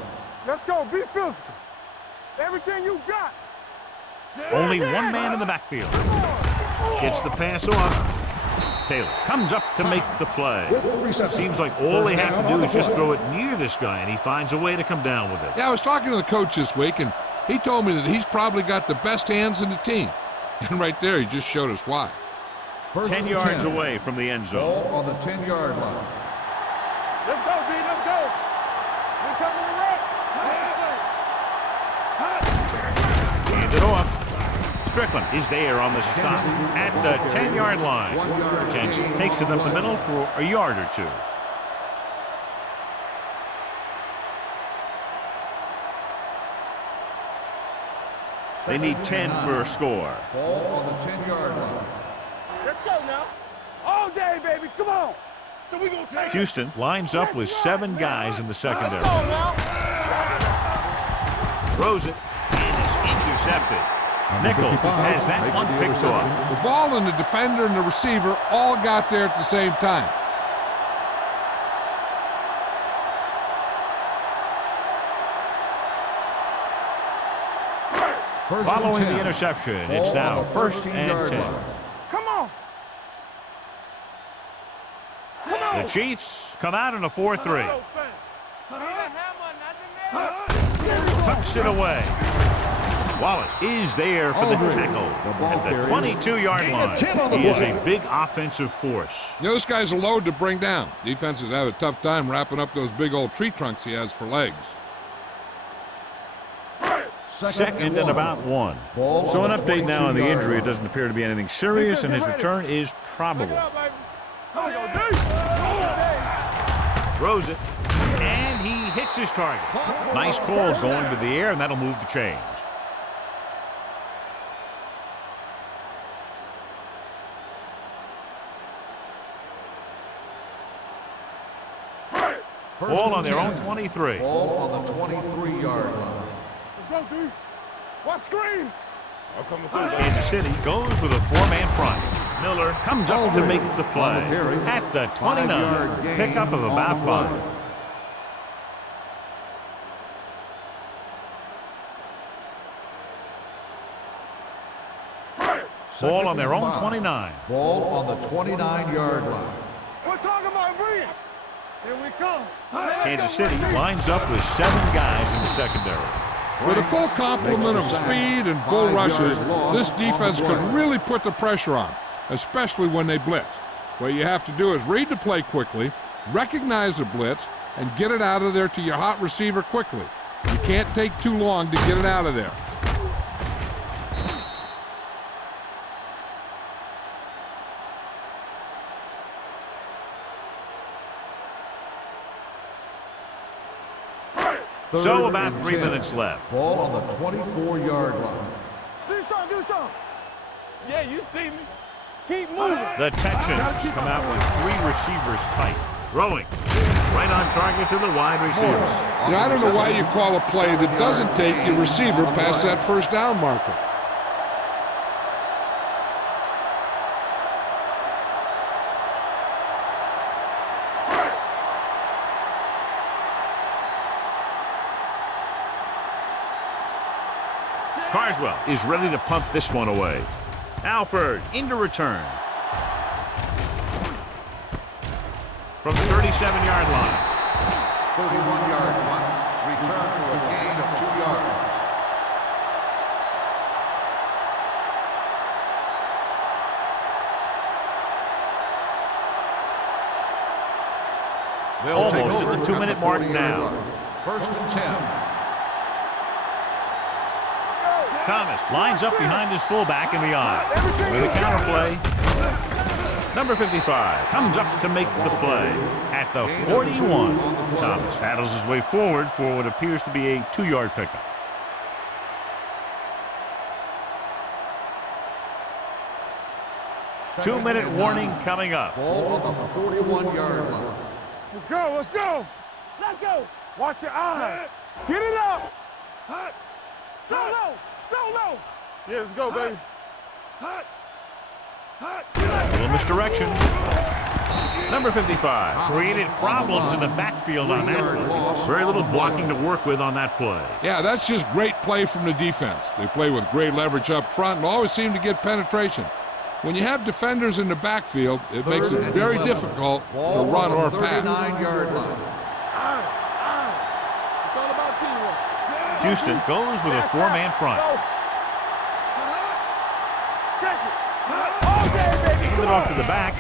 Let's go. Be physical. Everything you got. Only one man in the backfield. Gets the pass off. Taylor comes up to make the play. Seems like all they have to do is just throw it near this guy, and he finds a way to come down with it. Yeah, I was talking to the coach this week, and he told me that he's probably got the best hands in the team. And right there, he just showed us why. 10 yards away from the end zone. Ball on the 10-yard line. Let's go, B. Let's go. We coming to run. Hand it off. Strickland is there on the stop at the 10-yard line. McKenzie takes it up the middle for a yard or two. They need 10 for a score. Ball on the 10-yard line. Let's go now. All day, baby. Come on. So we gonna take Houston lines up with 7 guys in the secondary. Let's go now. Throws it and is intercepted. Nichols has that one picked off. The ball and the defender and the receiver all got there at the same time. Following the interception, it's now 1st and 10. Come on. Come on. The Chiefs come out in a 4-3. Tucks it away. Wallace is there for the tackle at the 22-yard line. He is a big offensive force. You know, this guy's a load to bring down. Defenses have a tough time wrapping up those big old tree trunks he has for legs. Second and about 1. So an update now on the injury. It doesn't appear to be anything serious, and his return is probable. Throws it, and he hits his target. Nice call going to the air, and that'll move the chains. Ball on their own 23. Ball on the 23-yard line. Let's go, D. What screen? Kansas City goes with a 4-man front. Miller comes up to make the play at the 29. Pickup of about 5. Ball on their own 29. Ball on the 29-yard line. We're talking about Bree. Here we come. Kansas City lines up with 7 guys in the secondary. With a full complement of speed and bull rushes, this defense could really put the pressure on, especially when they blitz. What you have to do is read the play quickly, recognize the blitz, and get it out of there to your hot receiver quickly. You can't take too long to get it out of there. So about 3 minutes left. Ball on the 24-yard line. Do something. Yeah, you see me. Keep moving. The Texans come out with 3 receivers tight. Throwing right on target to the wide receiver. You know, I don't know why you call a play that doesn't take your receiver past that first down marker. Carswell is ready to punt this one away. Alford into return. From the 37-yard line. 31-yard punt. Return for a gain of 2 yards. Almost at the 2-minute mark now. 1st and 10. Thomas lines up behind his fullback in the eye. With a counter play. Number 55 comes up to make the play at the 41. Thomas paddles his way forward for what appears to be a 2-yard pickup. Two-minute warning coming up. Ball on the 41-yard line. Let's go, let's go. Let's go. Watch your eyes. Get it up. Solo, solo. Yeah, let's go, baby. A little misdirection. Number 55 created problems in the backfield on that play. Very little blocking to work with on that play. Yeah, that's just great play from the defense. They play with great leverage up front and always seem to get penetration. When you have defenders in the backfield, it makes it very difficult to run or pass. 39-yard line. It's all about teamwork. Houston goes with a four-man front. Check it. All day, baby. Hand it off to the back.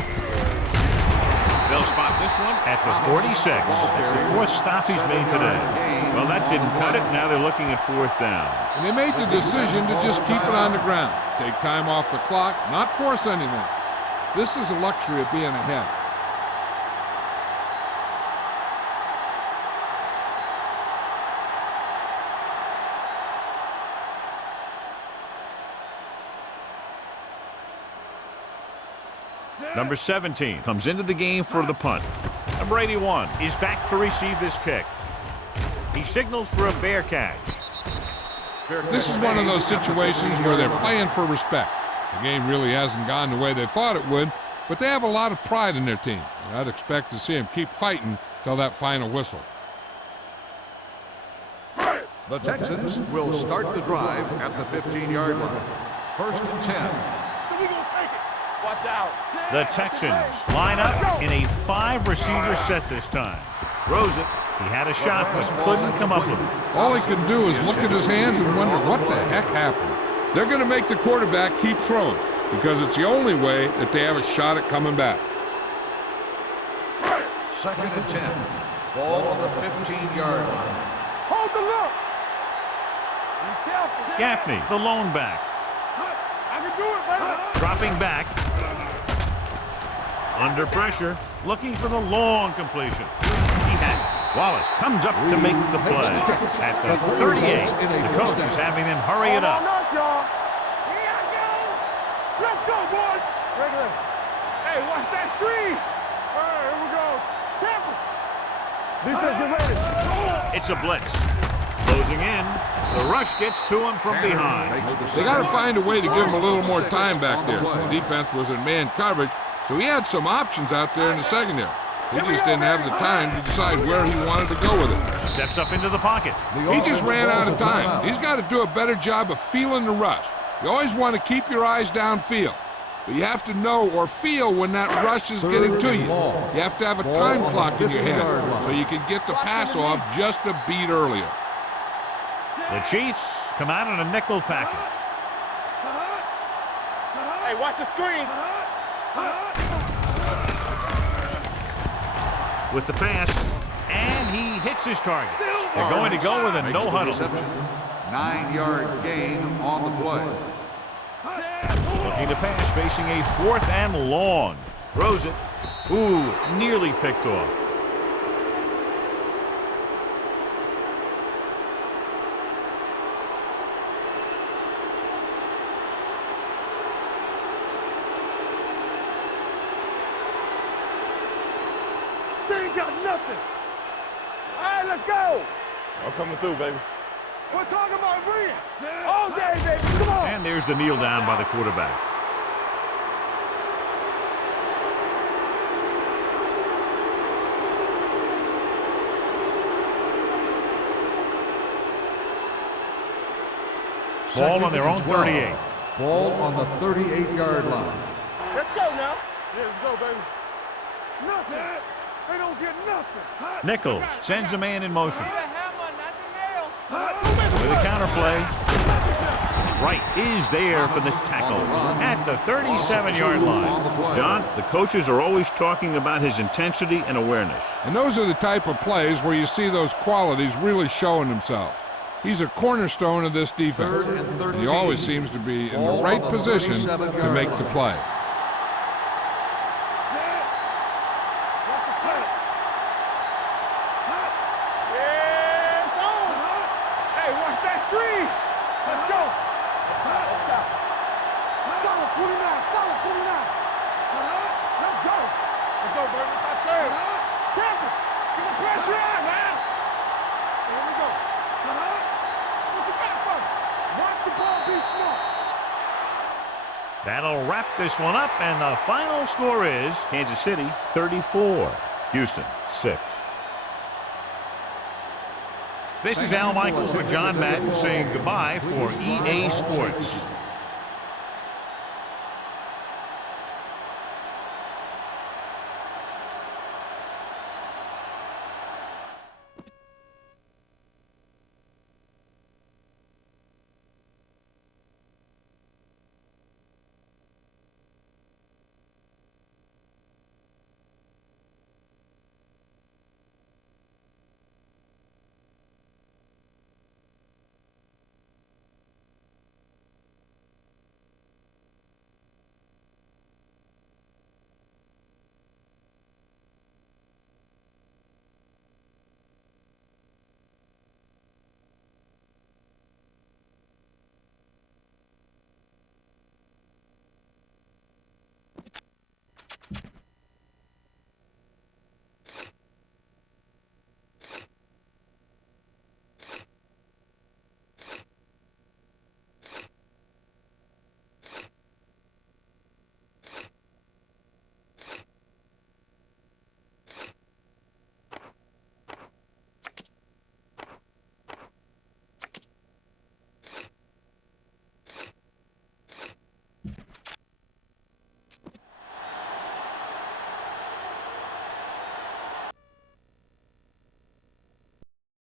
They'll spot this one at the 46. It's the fourth stop he's made today. Well, that didn't cut it. Now they're looking at fourth down. And they made the decision to just keep it on the ground. Take time off the clock, not force anything. This is the luxury of being ahead. Number 17 comes into the game for the punt. Number 81 is back to receive this kick. He signals for a fair catch. This is one of those situations where they're playing for respect. The game really hasn't gone the way they thought it would, but they have a lot of pride in their team. And I'd expect to see them keep fighting till that final whistle. The Texans will start the drive at the 15-yard line. 1st and 10. So we gonna take it. Watch out. The Texans line up in a 5-receiver set this time. Throws it. He had a shot, but couldn't come up with it. All he can do is look at his hands and wonder what the heck happened. They're going to make the quarterback keep throwing because it's the only way that they have a shot at coming back. 2nd and 10. Ball on the 15-yard line. Hold the look. Be careful. Gaffney, the lone back. I can do it, baby. Dropping back. Under pressure. Looking for the long completion. He has it. Wallace comes up to make the play. At the 38, the coach is having them hurry it up. Us, y'all. Here I go. Let's go, boys. Regular. Hey, watch that screen. All right, here we go. Tampa. Defense, get ready. It's a blitz. Closing in. The rush gets to him from behind. They got to find a way to give him a little more time back there. The defense was in man coverage, so he had some options out there in the secondary. He just didn't have the time to decide where he wanted to go with it. Steps up into the pocket. He just ran out of time. He's got to do a better job of feeling the rush. You always want to keep your eyes downfield, but you have to know or feel when that rush is getting to you. You have to have a time clock in your head so you can get the pass off just a beat earlier. The Chiefs come out in a nickel package. Hey, watch the screen. With the pass, and he hits his target. They're going to go with a no huddle. 9-yard gain on the play. Looking to pass, facing a 4th and long. Throws it. Ooh, nearly picked off. They ain't got nothing. All right, let's go. I'm coming through, baby. We're talking about bringing. All day, baby. Come on. And there's the kneel down by the quarterback. Ball on their own 38. Ball on the 38-yard line. Let's go now. Yeah, let's go, baby. Nothing. They don't get nothing. Nichols sends a man in motion. The hammer, not the nail. With a counterplay. Wright is there for the tackle at the 37-yard line. John, the coaches are always talking about his intensity and awareness. And those are the type of plays where you see those qualities really showing themselves. He's a cornerstone of this defense. And he always seems to be in the right position to make the play. Let's go, baby. It's our turn. Tampa. Get the pressure on, man. Here we go. What you got for me? Watch the ball, be smart. That'll wrap this one up, and the final score is Kansas City 34, Houston 6. This is Al Michaels with John Madden saying goodbye for EA Sports.